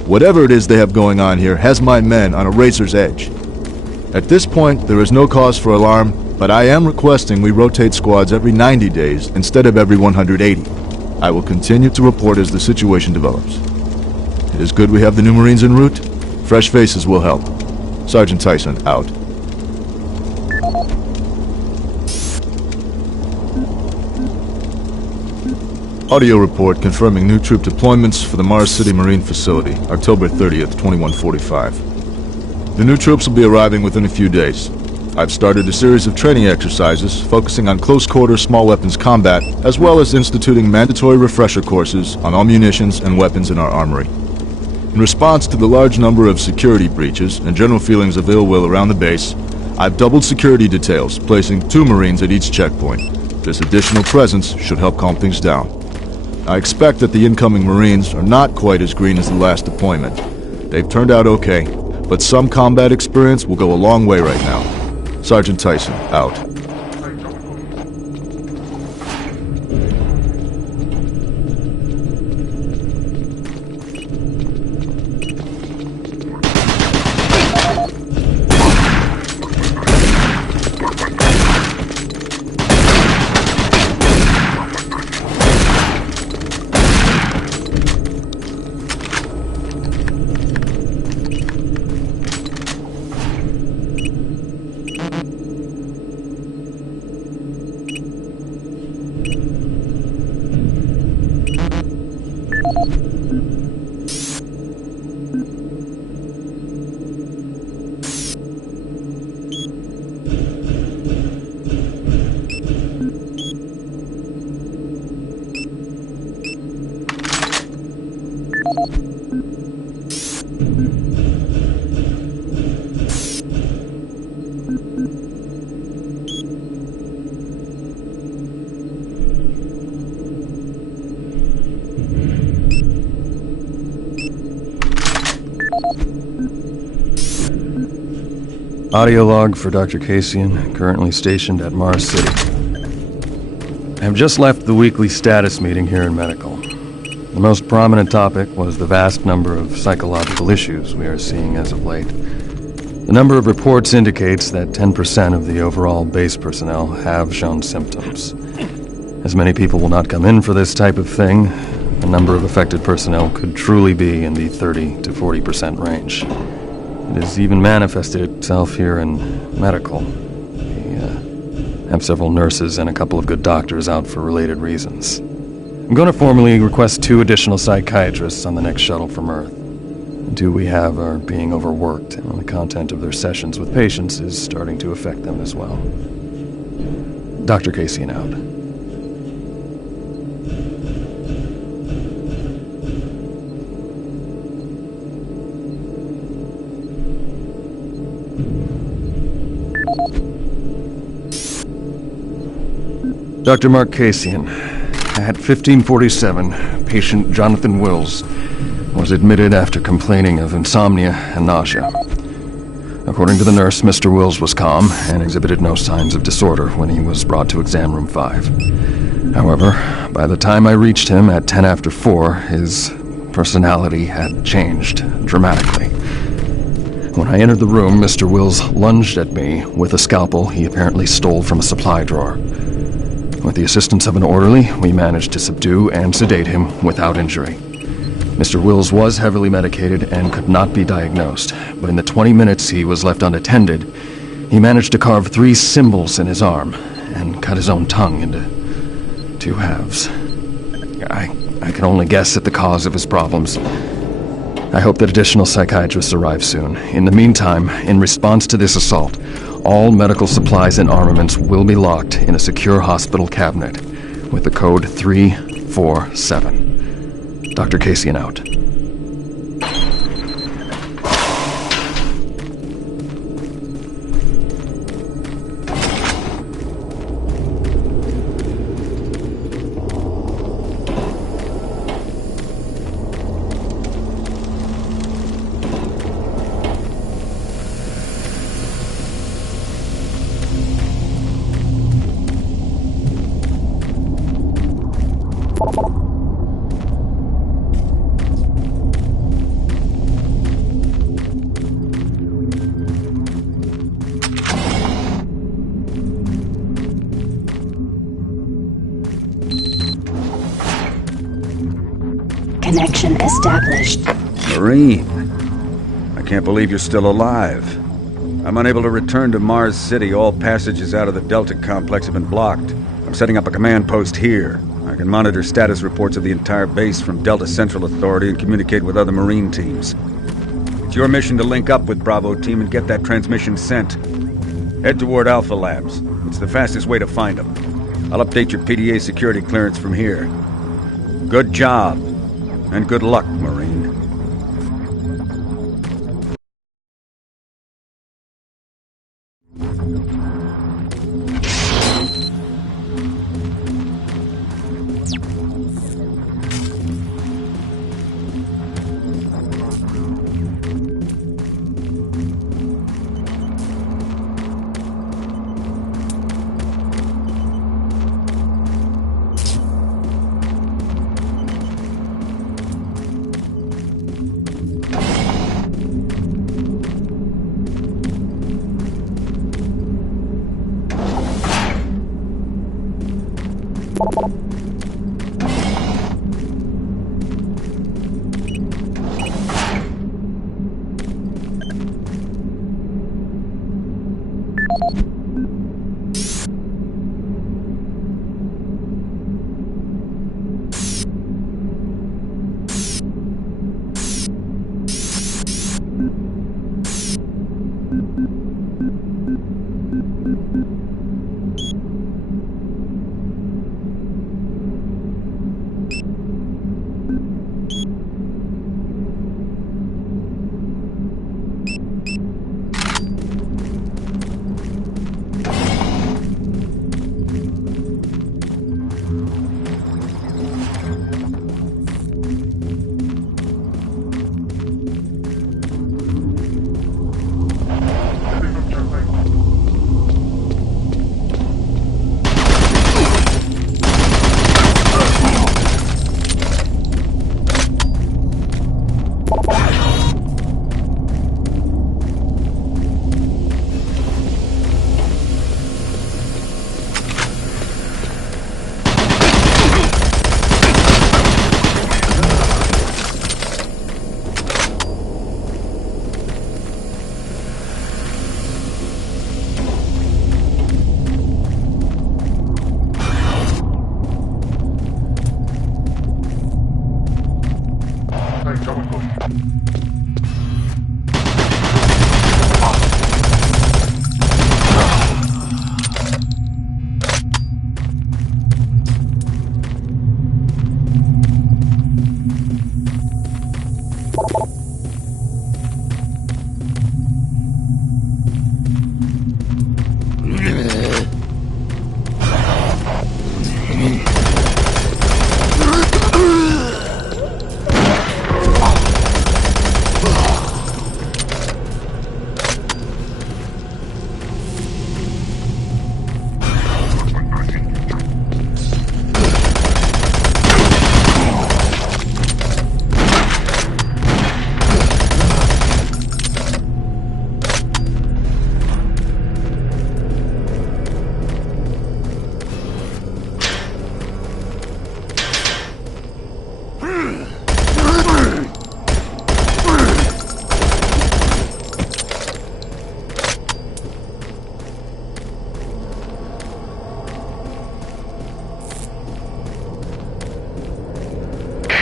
whatever it is they have going on here has my men on a razor's edge. At this point, there is no cause for alarm, but I am requesting we rotate squads every 90 days instead of every 180. I will continue to report as the situation develops. It is good we have the new Marines en route. Fresh faces will help. Sergeant Tyson, out. Audio report confirming new troop deployments for the Mars City Marine Facility, October 30th, 2145. The new troops will be arriving within a few days. I've started a series of training exercises focusing on close-quarter small weapons combat, as well as instituting mandatory refresher courses on all munitions and weapons in our armory. In response to the large number of security breaches and general feelings of ill will around the base, I've doubled security details, placing 2 Marines at each checkpoint. This additional presence should help calm things down. I expect that the incoming Marines are not quite as green as the last deployment. They've turned out okay, but some combat experience will go a long way right now. Sergeant Tyson, out. Audio log for Dr. Cassian, currently stationed at Mars City. I have just left the weekly status meeting here in Medical. The most prominent topic was the vast number of psychological issues we are seeing as of late. The number of reports indicates that 10% of the overall base personnel have shown symptoms. As many people will not come in for this type of thing, the number of affected personnel could truly be in the 30 to 40% range. It has even manifested itself here in Medical. We have several nurses and a couple of good doctors out for related reasons. I'm going to formally request 2 additional psychiatrists on the next shuttle from Earth. The 2 we have are being overworked, and the content of their sessions with patients is starting to affect them as well. Dr. Cassian out. Dr. Mark Cassian, at 1547, patient Jonathan Wills was admitted after complaining of insomnia and nausea. According to the nurse, Mr. Wills was calm and exhibited no signs of disorder when he was brought to exam room 5. However, by the time I reached him at 10 after 4, his personality had changed dramatically. When I entered the room, Mr. Wills lunged at me with a scalpel he apparently stole from a supply drawer. With the assistance of an orderly, we managed to subdue and sedate him without injury. Mr. Wills was heavily medicated and could not be diagnosed, but in the 20 minutes he was left unattended, he managed to carve 3 symbols in his arm and cut his own tongue into 2 halves. I can only guess at the cause of his problems. I hope that additional psychiatrists arrive soon. In the meantime, in response to this assault, All medical supplies and armaments will be locked in a secure hospital cabinet with the code 347. Dr. Kasian out. Connection established. Marine, I can't believe you're still alive. I'm unable to return to Mars City. All passages out of the Delta complex have been blocked. I'm setting up a command post here. I can monitor status reports of the entire base from Delta Central Authority and communicate with other Marine teams. It's your mission to link up with Bravo Team and get that transmission sent. Head toward Alpha Labs. It's the fastest way to find them. I'll update your PDA security clearance from here. Good job. And good luck, Marine.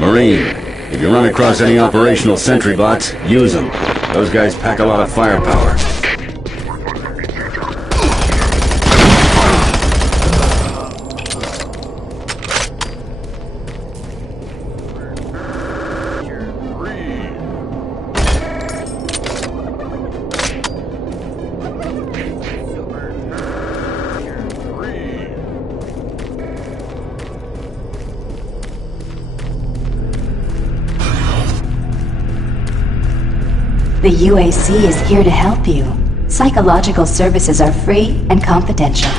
Marine, if you run across any operational sentry bots, use them. Those guys pack a lot of firepower. The UAC is here to help you. Psychological services are free and confidential.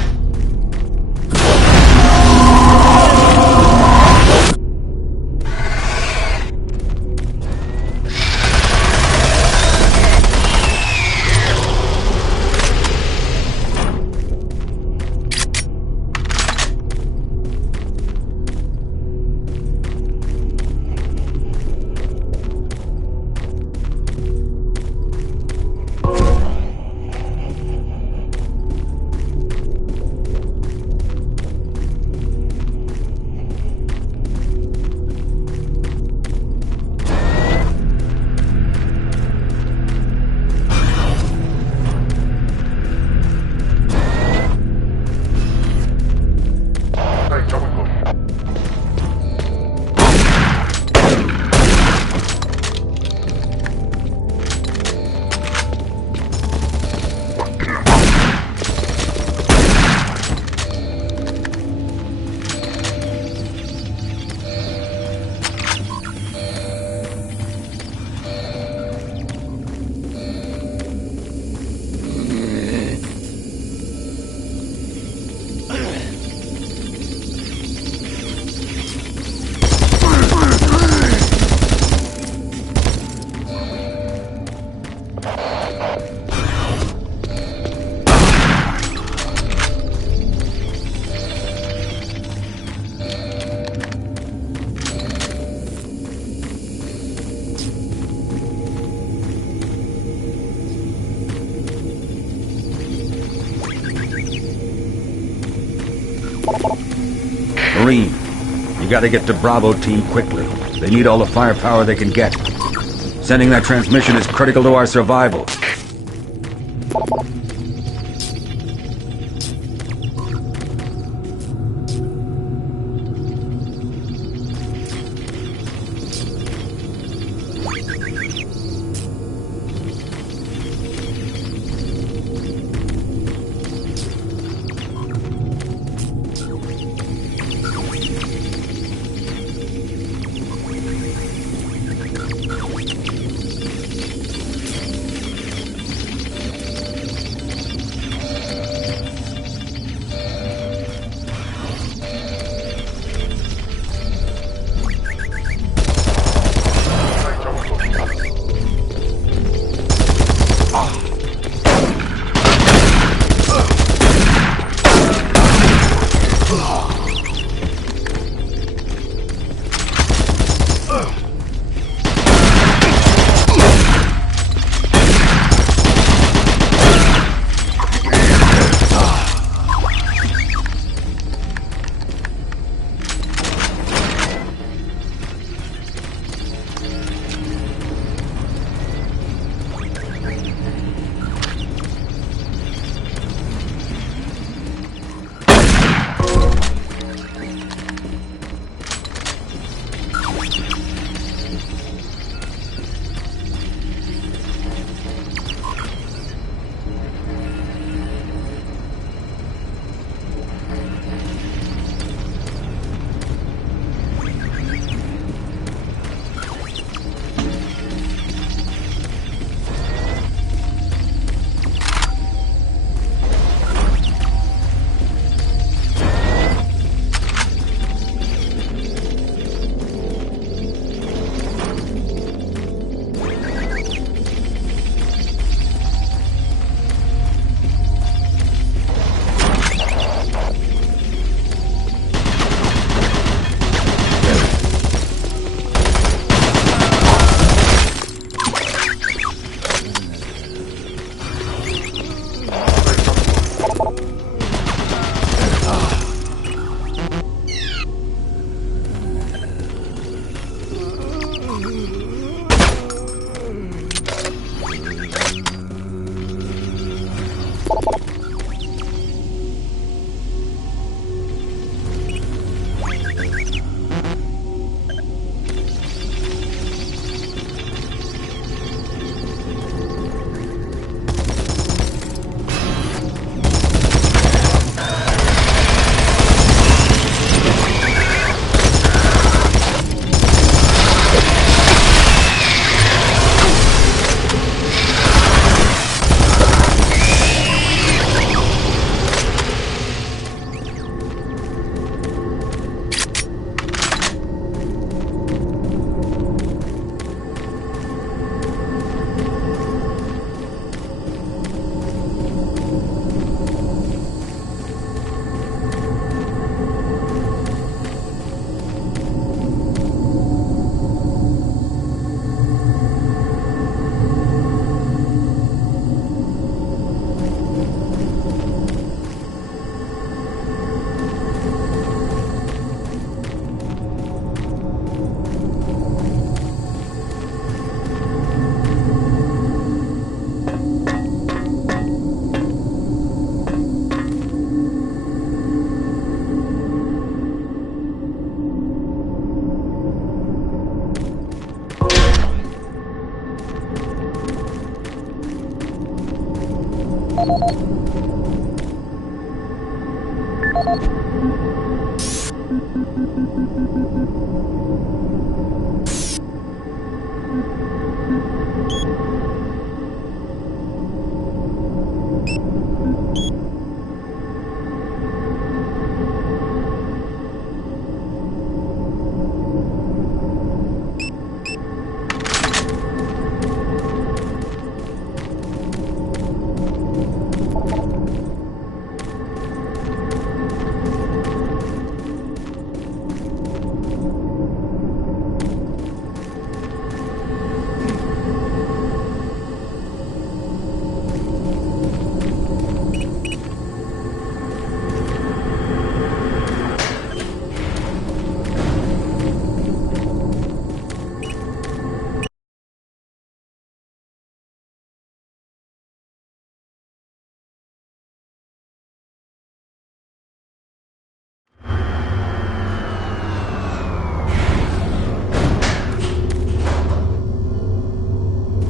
Marine, you gotta get to Bravo team quickly. They need all the firepower they can get. Sending that transmission is critical to our survival.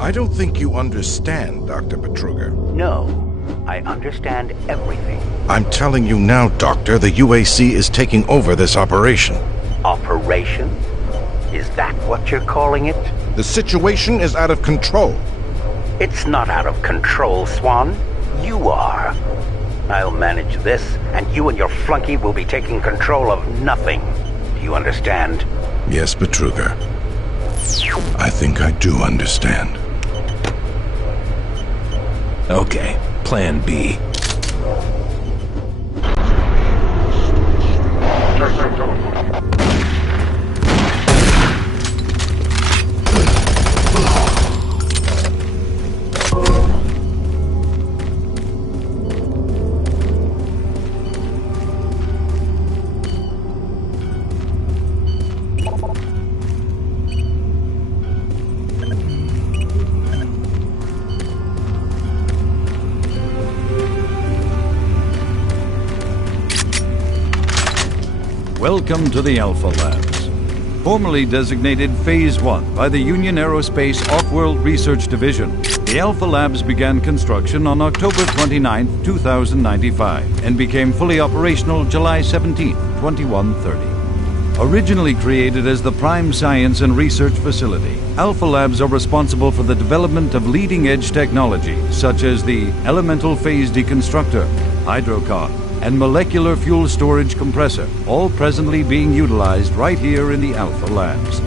I don't think you understand, Dr. Betruger. No, I understand everything. I'm telling you now, Doctor, the UAC is taking over this operation. Operation? Is that what you're calling it? The situation is out of control. It's not out of control, Swan. You are. I'll manage this, and you and your flunky will be taking control of nothing. Do you understand? Yes, Betruger. I think I do understand. Okay, Plan B. Welcome to the Alpha Labs. Formerly designated Phase 1 by the Union Aerospace Off-World Research Division, the Alpha Labs began construction on October 29, 2095, and became fully operational July 17, 2130. Originally created as the prime science and research facility, Alpha Labs are responsible for the development of leading-edge technology such as the elemental phase deconstructor, hydrocon, and molecular fuel storage compressor, all presently being utilized right here in the Alpha Labs.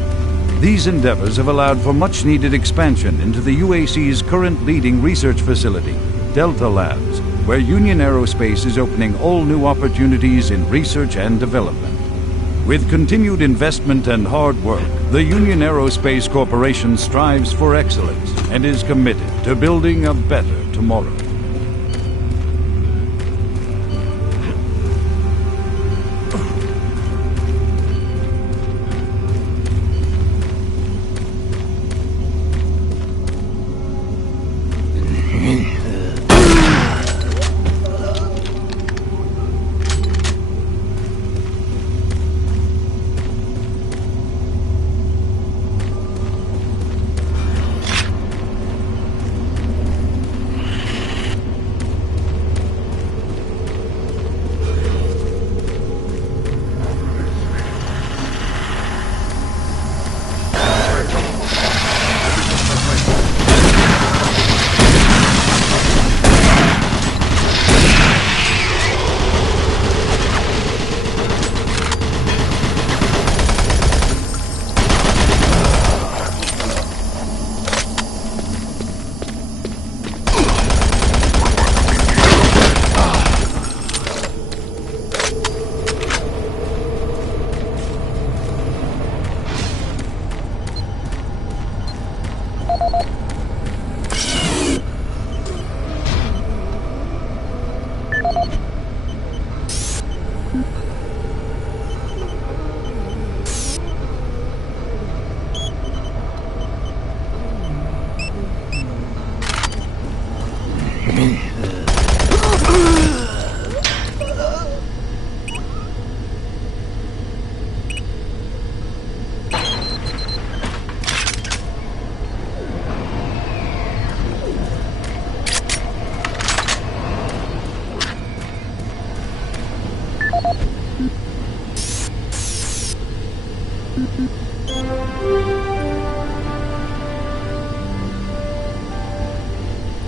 These endeavors have allowed for much-needed expansion into the UAC's current leading research facility, Delta Labs, where Union Aerospace is opening all new opportunities in research and development. With continued investment and hard work, the Union Aerospace Corporation strives for excellence and is committed to building a better tomorrow.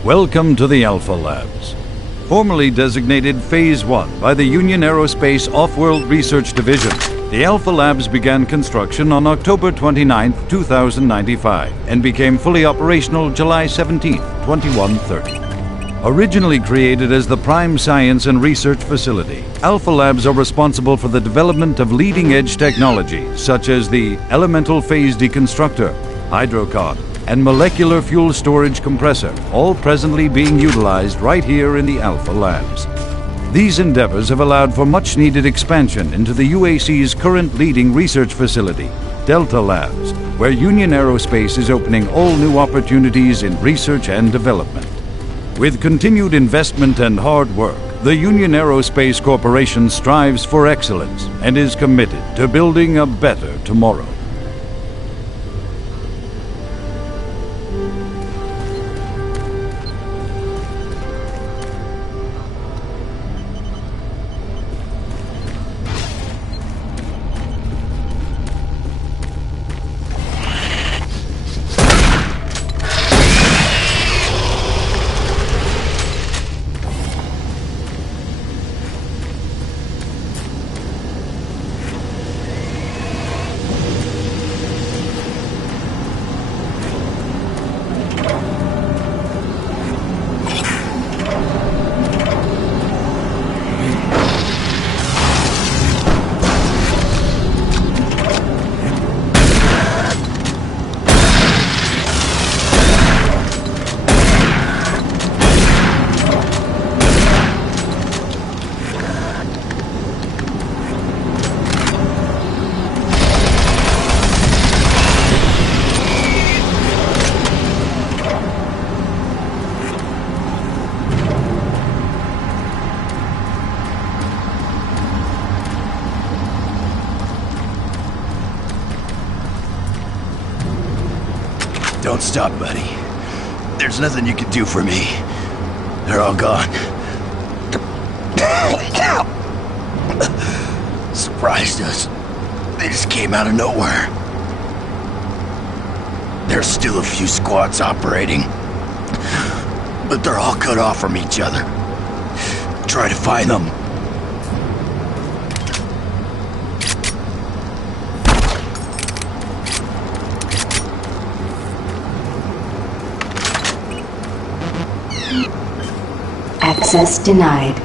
Welcome to the Alpha Labs. Formerly designated Phase 1 by the Union Aerospace Off-World Research Division, the Alpha Labs began construction on October 29, 2095, and became fully operational July 17, 2130. Originally created as the prime science and research facility, Alpha Labs are responsible for the development of leading-edge technology such as the elemental phase deconstructor, hydrocon, and molecular fuel storage compressor, all presently being utilized right here in the Alpha Labs. These endeavors have allowed for much-needed expansion into the UAC's current leading research facility, Delta Labs, where Union Aerospace is opening all new opportunities in research and development. With continued investment and hard work, the Union Aerospace Corporation strives for excellence and is committed to building a better tomorrow. Don't stop, buddy. There's nothing you can do for me. They're all gone. Surprised us. They just came out of nowhere. There's still a few squads operating, but they're all cut off from each other. Try to find them. Access denied.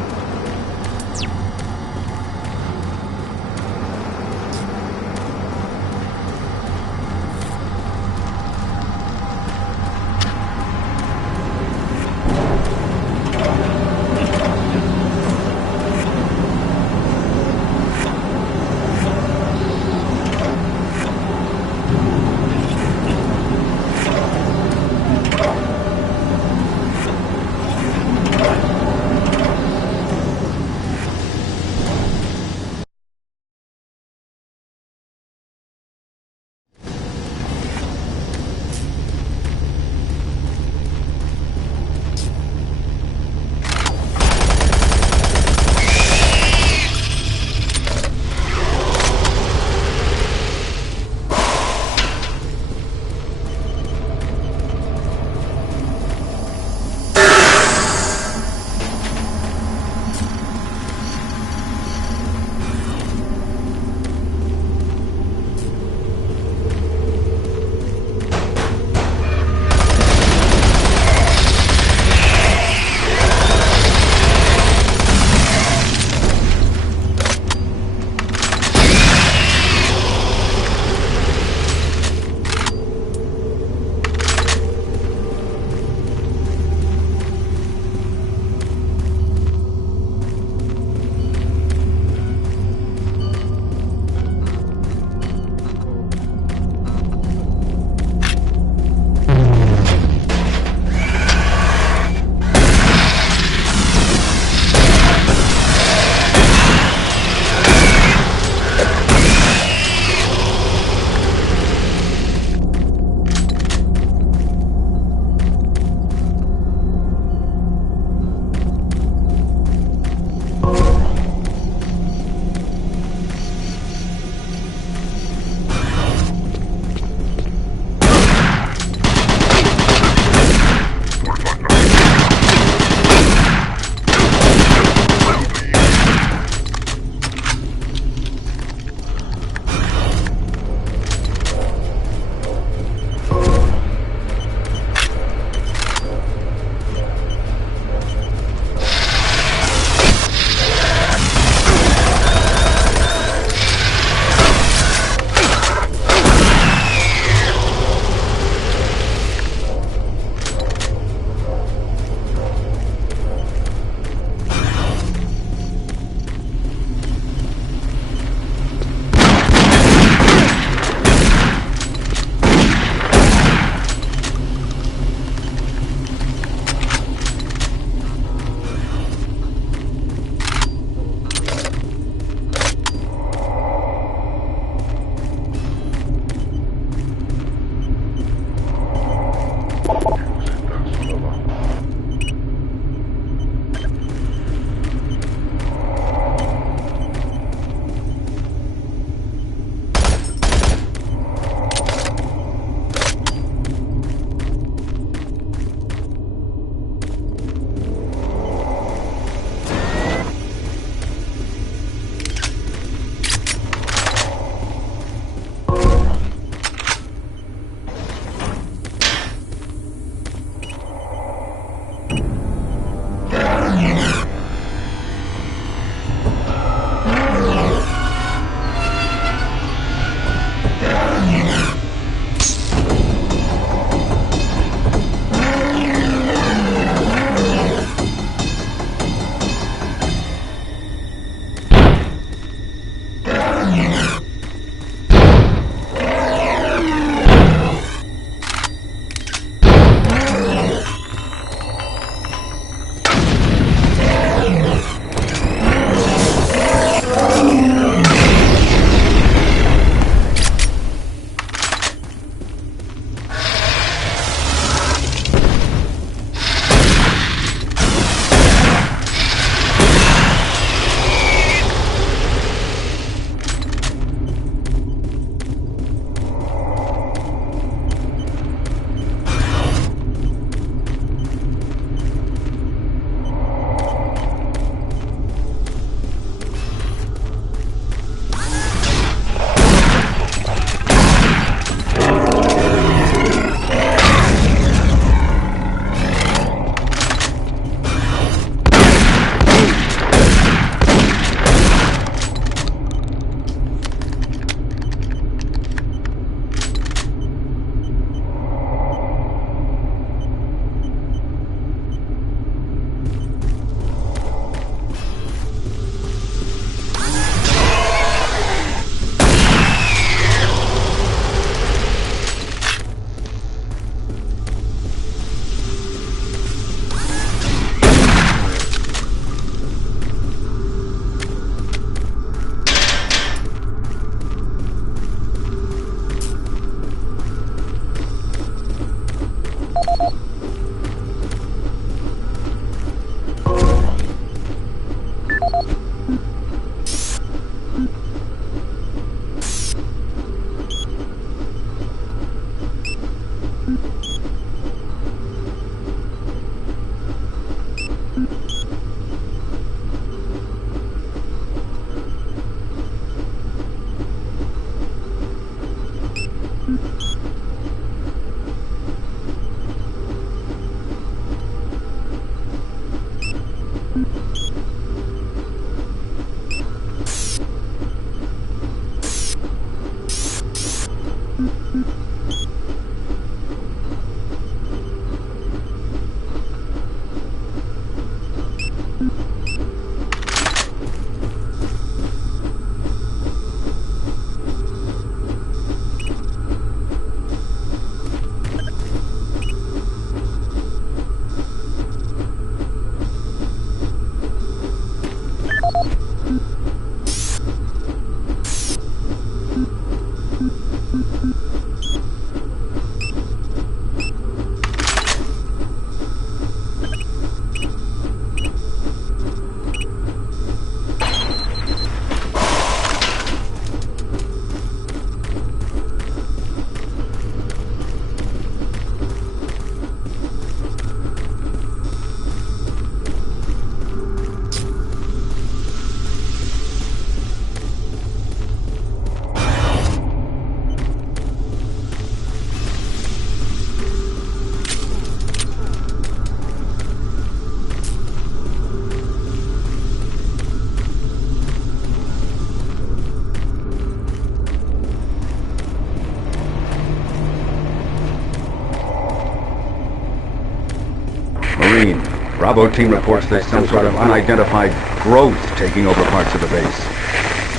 Bravo team reports there's some sort of unidentified growth taking over parts of the base.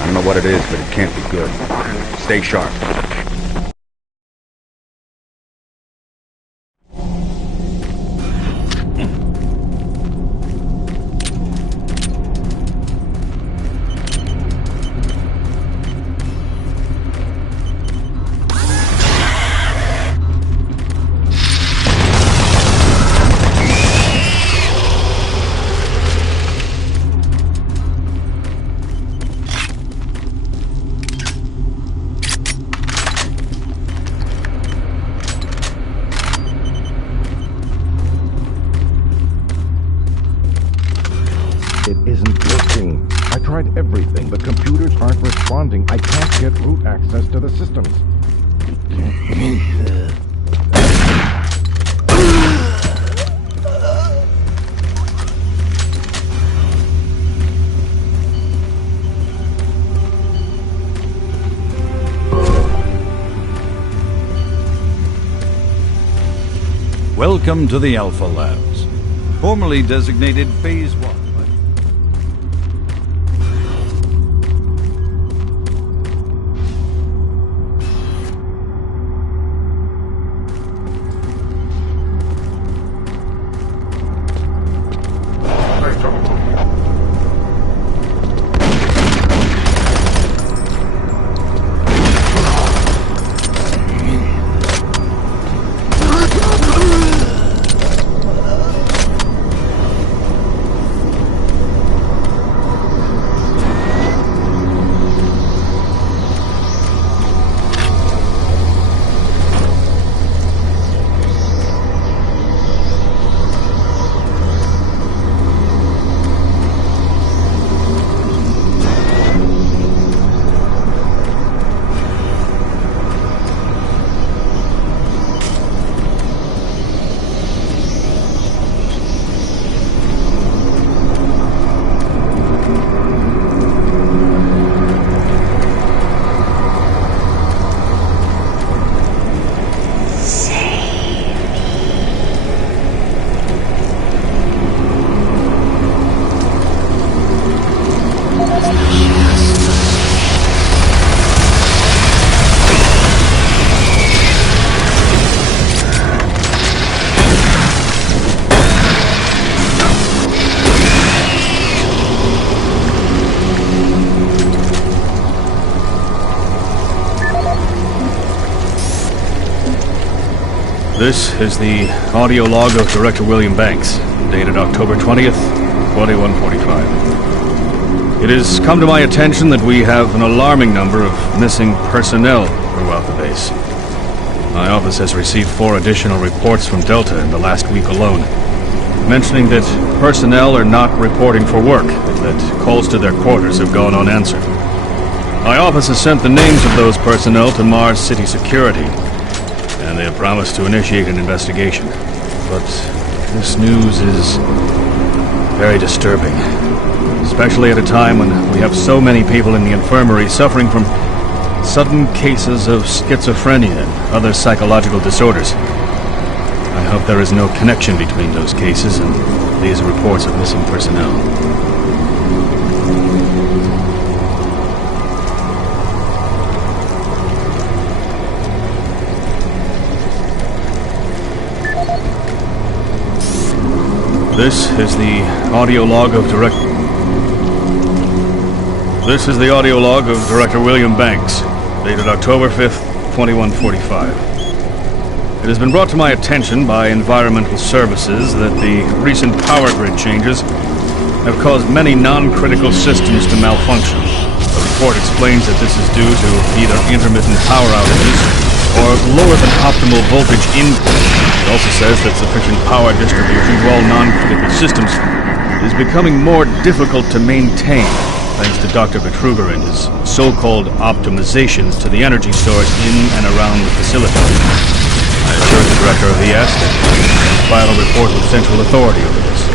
I don't know what it is, but it can't be good. Stay sharp. It isn't working. I tried everything. The computers aren't responding. I can't get root access to the systems. Welcome to the Alpha Labs, formerly designated Phase 1. This is the audio log of Director William Banks, dated October 20th, 2145. It has come to my attention that we have an alarming number of missing personnel throughout the base. My office has received 4 additional reports from Delta in the last week alone, mentioning that personnel are not reporting for work and that calls to their quarters have gone unanswered. My office has sent the names of those personnel to Mars City Security, and they have promised to initiate an investigation. But this news is very disturbing, especially at a time when we have so many people in the infirmary suffering from sudden cases of schizophrenia and other psychological disorders. I hope there is no connection between those cases and these reports of missing personnel. This is the audio log of Director William Banks, dated October 5th, 2145. It has been brought to my attention by Environmental Services that the recent power grid changes have caused many non-critical systems to malfunction. The report explains that this is due to either intermittent power outages or lower than optimal voltage input. It also says that sufficient power distribution to all non-critical systems is becoming more difficult to maintain, thanks to Dr. Vitruger and his so-called optimizations to the energy storage in and around the facility. I assured the director of the ES that he would file a report with Central Authority over this.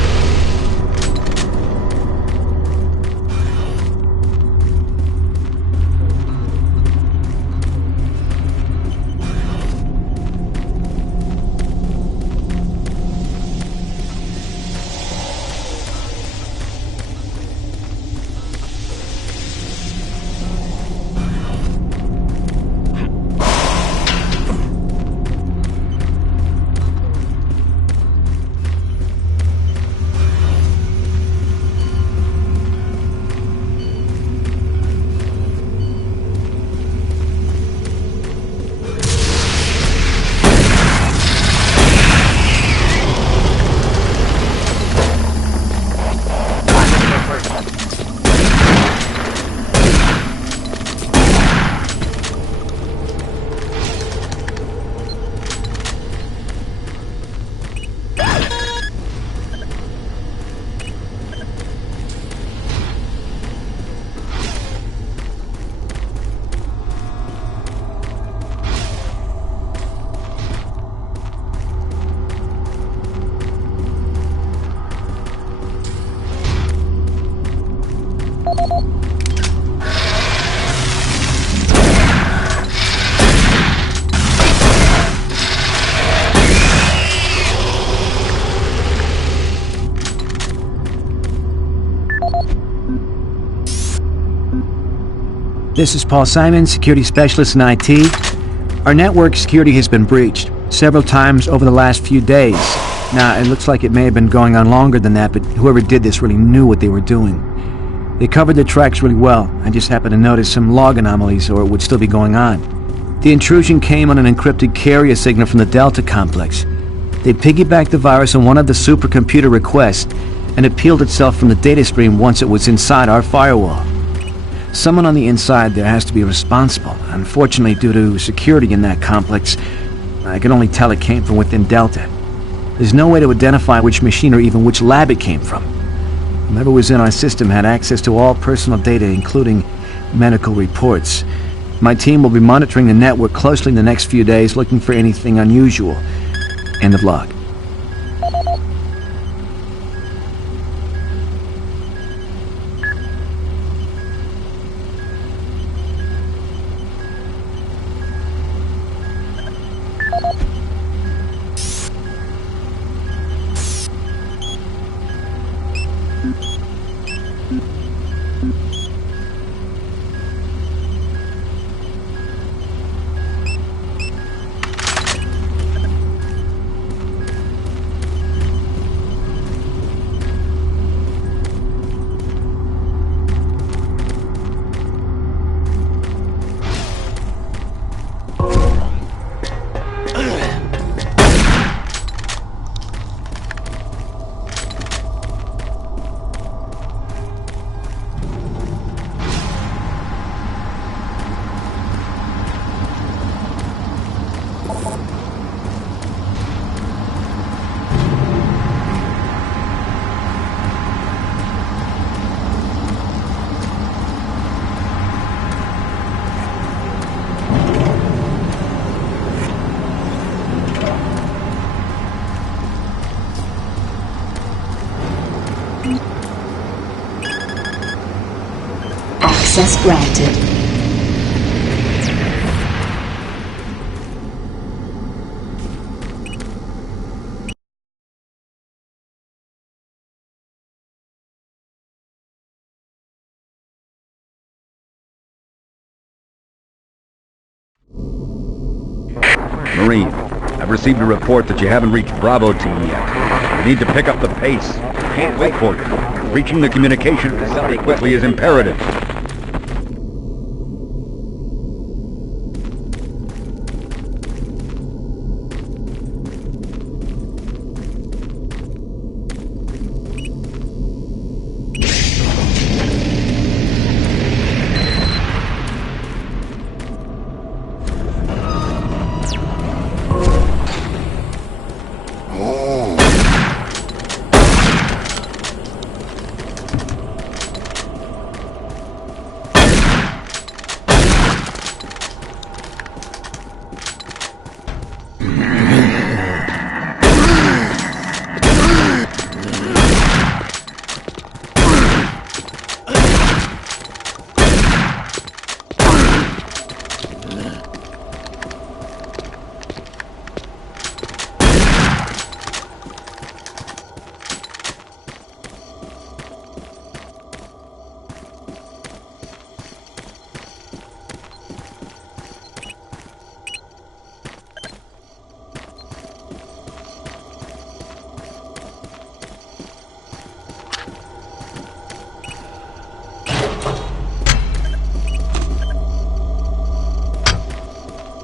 This is Paul Simon, security specialist in IT. Our network security has been breached several times over the last few days. Now, it looks like it may have been going on longer than that, but whoever did this really knew what they were doing. They covered the tracks really well. I just happened to notice some log anomalies, or it would still be going on. The intrusion came on an encrypted carrier signal from the Delta complex. They piggybacked the virus on one of the supercomputer requests, and it peeled itself from the data stream once it was inside our firewall. Someone on the inside there has to be responsible. Unfortunately, due to security in that complex, I can only tell it came from within Delta. There's no way to identify which machine or even which lab it came from. Whoever was in our system had access to all personal data, including medical reports. My team will be monitoring the network closely in the next few days, looking for anything unusual. End of log. Access granted. Marine, I've received a report that you haven't reached Bravo team yet. You need to pick up the pace. Can't wait for you. Reaching the communication facility quickly is imperative.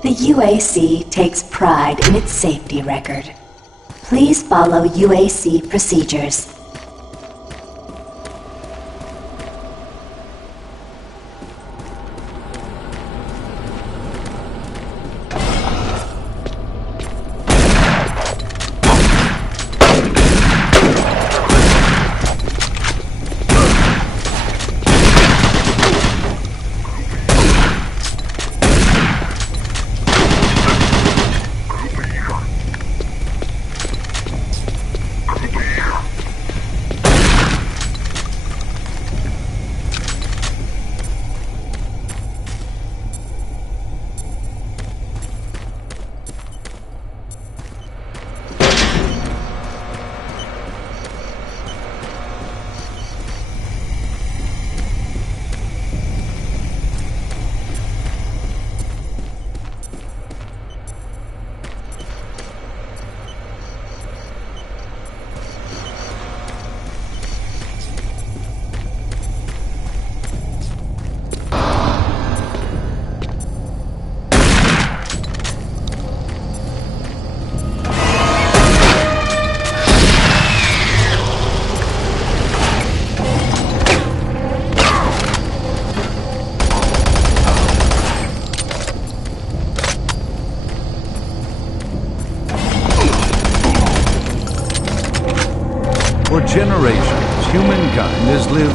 The UAC takes pride in its safety record. Please follow UAC procedures.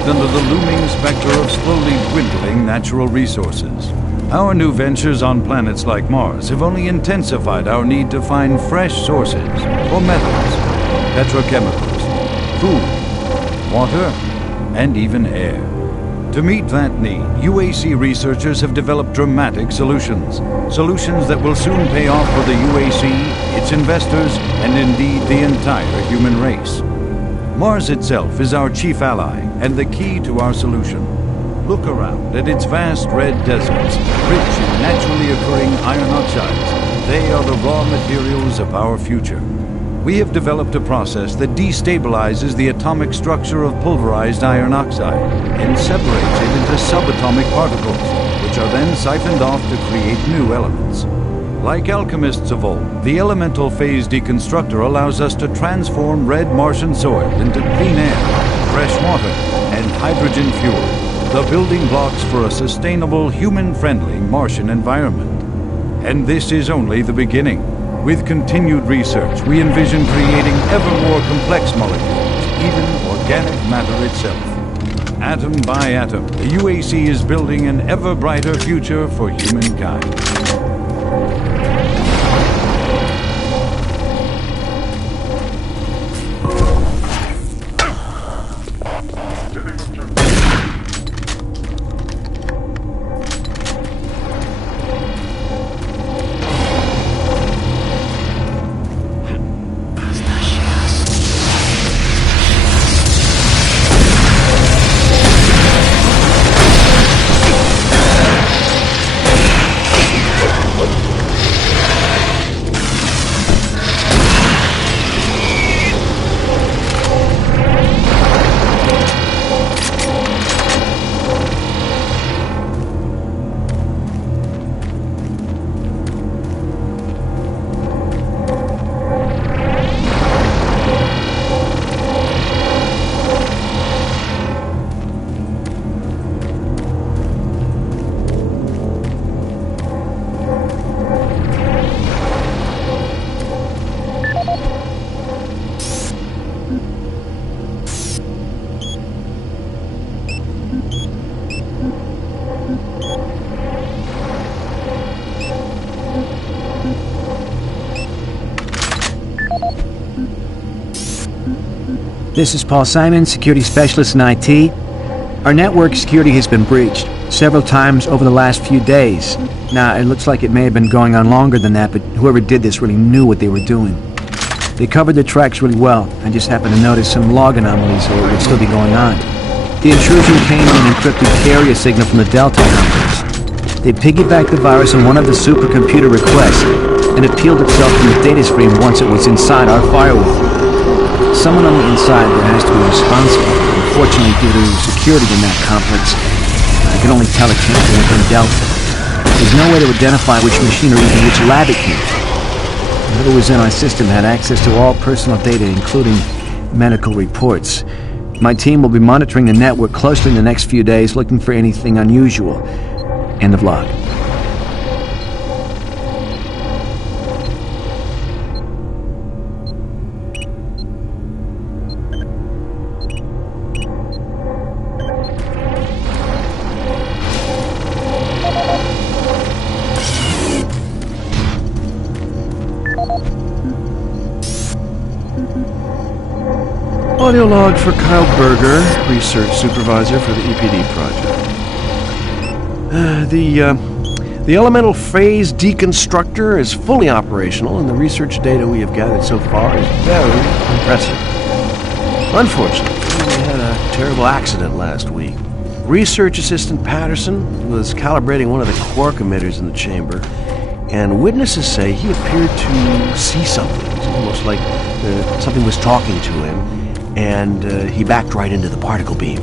under the looming specter of slowly dwindling natural resources. Our new ventures on planets like Mars have only intensified our need to find fresh sources for metals, petrochemicals, food, water, and even air. To meet that need, UAC researchers have developed dramatic solutions. Solutions that will soon pay off for the UAC, its investors, and indeed the entire human race. Mars itself is our chief ally and the key to our solution. Look around at its vast red deserts, rich in naturally occurring iron oxides. They are the raw materials of our future. We have developed a process that destabilizes the atomic structure of pulverized iron oxide and separates it into subatomic particles, which are then siphoned off to create new elements. Like alchemists of old, the elemental phase deconstructor allows us to transform red Martian soil into clean air, fresh water, and hydrogen fuel, the building blocks for a sustainable, human-friendly Martian environment. And this is only the beginning. With continued research, we envision creating ever more complex molecules, even organic matter itself. Atom by atom, the UAC is building an ever brighter future for humankind. This is Paul Simon, security specialist in IT. Our network security has been breached several times over the last few days. Now, it looks like it may have been going on longer than that, but whoever did this really knew what they were doing. They covered the tracks really well. I just happened to notice some log anomalies, or it would still be going on. The intrusion came on an encrypted carrier signal from the Delta complex. They piggybacked the virus on one of the supercomputer requests, and it peeled itself from the data stream once it was inside our firewall. Someone on the inside there has to be responsible. Unfortunately, due to security in that complex, I can only tell it came from Delta. There's no way to identify which machine or even which lab it came from. Whoever was in our system had access to all personal data, including medical reports. My team will be monitoring the network closely in the next few days, looking for anything unusual. End of log. Audio log for Kyle Berger, research supervisor for the EPD project. The elemental phase deconstructor is fully operational, and the research data we have gathered so far is very impressive. Unfortunately, we had a terrible accident last week. Research assistant Patterson was calibrating one of the quark emitters in the chamber, and witnesses say he appeared to see something. It was almost like something was talking to him, and he backed right into the particle beam.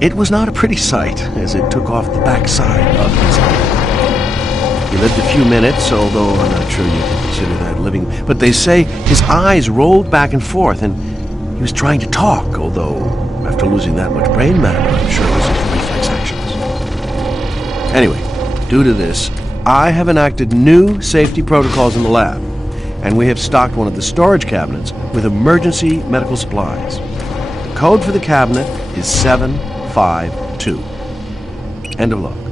It was not a pretty sight, as it took off the backside of his head. He lived a few minutes, although I'm not sure you can consider that living, but they say his eyes rolled back and forth, and he was trying to talk, although after losing that much brain matter, I'm sure it was his reflex actions. Anyway, due to this, I have enacted new safety protocols in the lab, and we have stocked one of the storage cabinets with emergency medical supplies. The code for the cabinet is 752. End of log.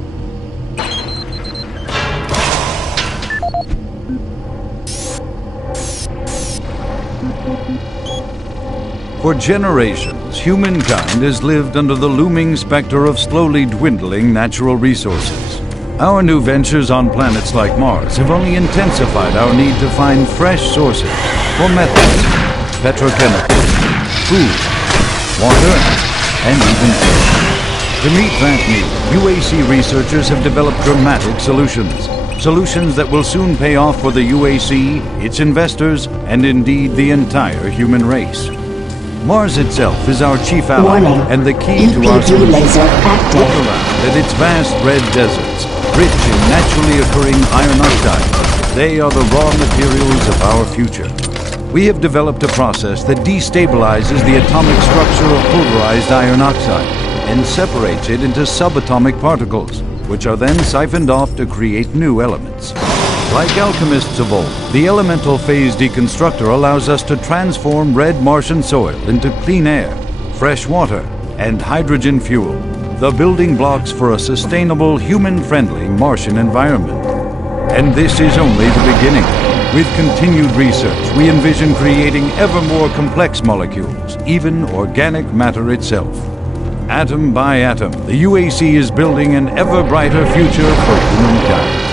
For generations, humankind has lived under the looming specter of slowly dwindling natural resources. Our new ventures on planets like Mars have only intensified our need to find fresh sources for metals, petrochemicals, food, water, and even fish. To meet that need, UAC researchers have developed dramatic solutions. Solutions that will soon pay off for the UAC, its investors, and indeed the entire human race. Mars itself is our chief ally, Warning. and the key to our EPD solution. laser active. Look around at its vast red deserts, rich in naturally occurring iron oxide. They are the raw materials of our future. We have developed a process that destabilizes the atomic structure of pulverized iron oxide and separates it into subatomic particles, which are then siphoned off to create new elements. Like alchemists of old, the elemental phase deconstructor allows us to transform red Martian soil into clean air, fresh water, and hydrogen fuel, the building blocks for a sustainable, human-friendly Martian environment. And this is only the beginning. With continued research, we envision creating ever more complex molecules, even organic matter itself. Atom by atom, the UAC is building an ever brighter future for humankind.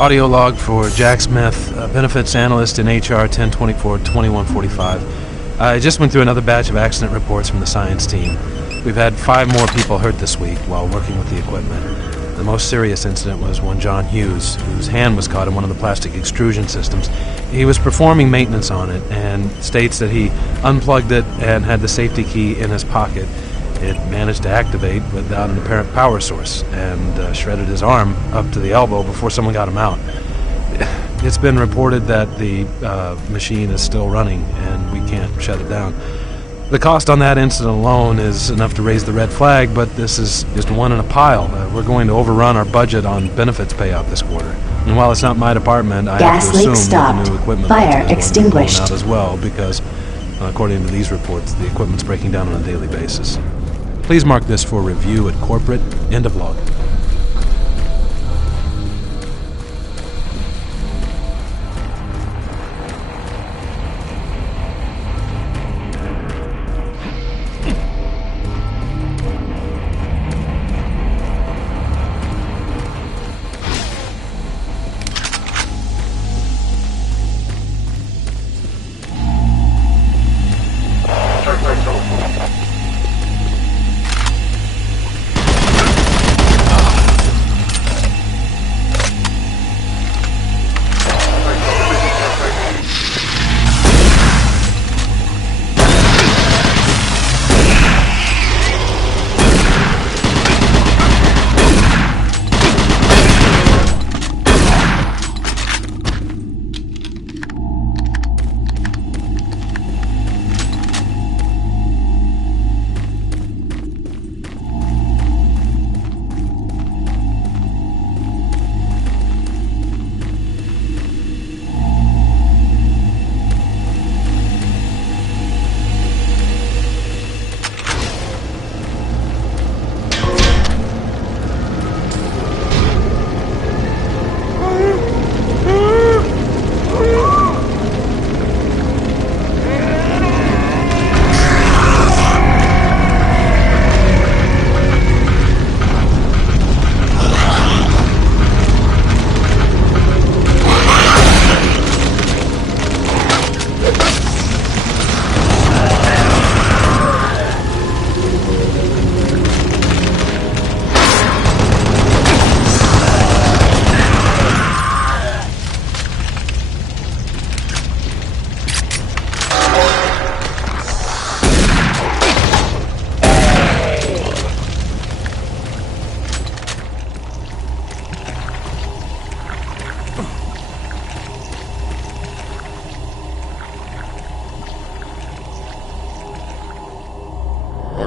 Audio log for Jack Smith, benefits analyst in HR 1024-2145. I just went through another batch of accident reports from the science team. We've had 5 more people hurt this week while working with the equipment. The most serious incident was one John Hughes, whose hand was caught in one of the plastic extrusion systems. He was performing maintenance on it and states that he unplugged it and had the safety key in his pocket. It managed to activate without an apparent power source and shredded his arm up to the elbow before someone got him out. It's been reported that the machine is still running and we can't shut it down. The cost on that incident alone is enough to raise the red flag, but this is just one in a pile. We're going to overrun our budget on benefits payout this quarter. And while it's not my department, I have to assume that the new equipment Fire is extinguished. going out as well, because according to these reports, the equipment's breaking down on a daily basis. Please mark this for review at corporate. End of log.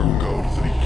Tango 3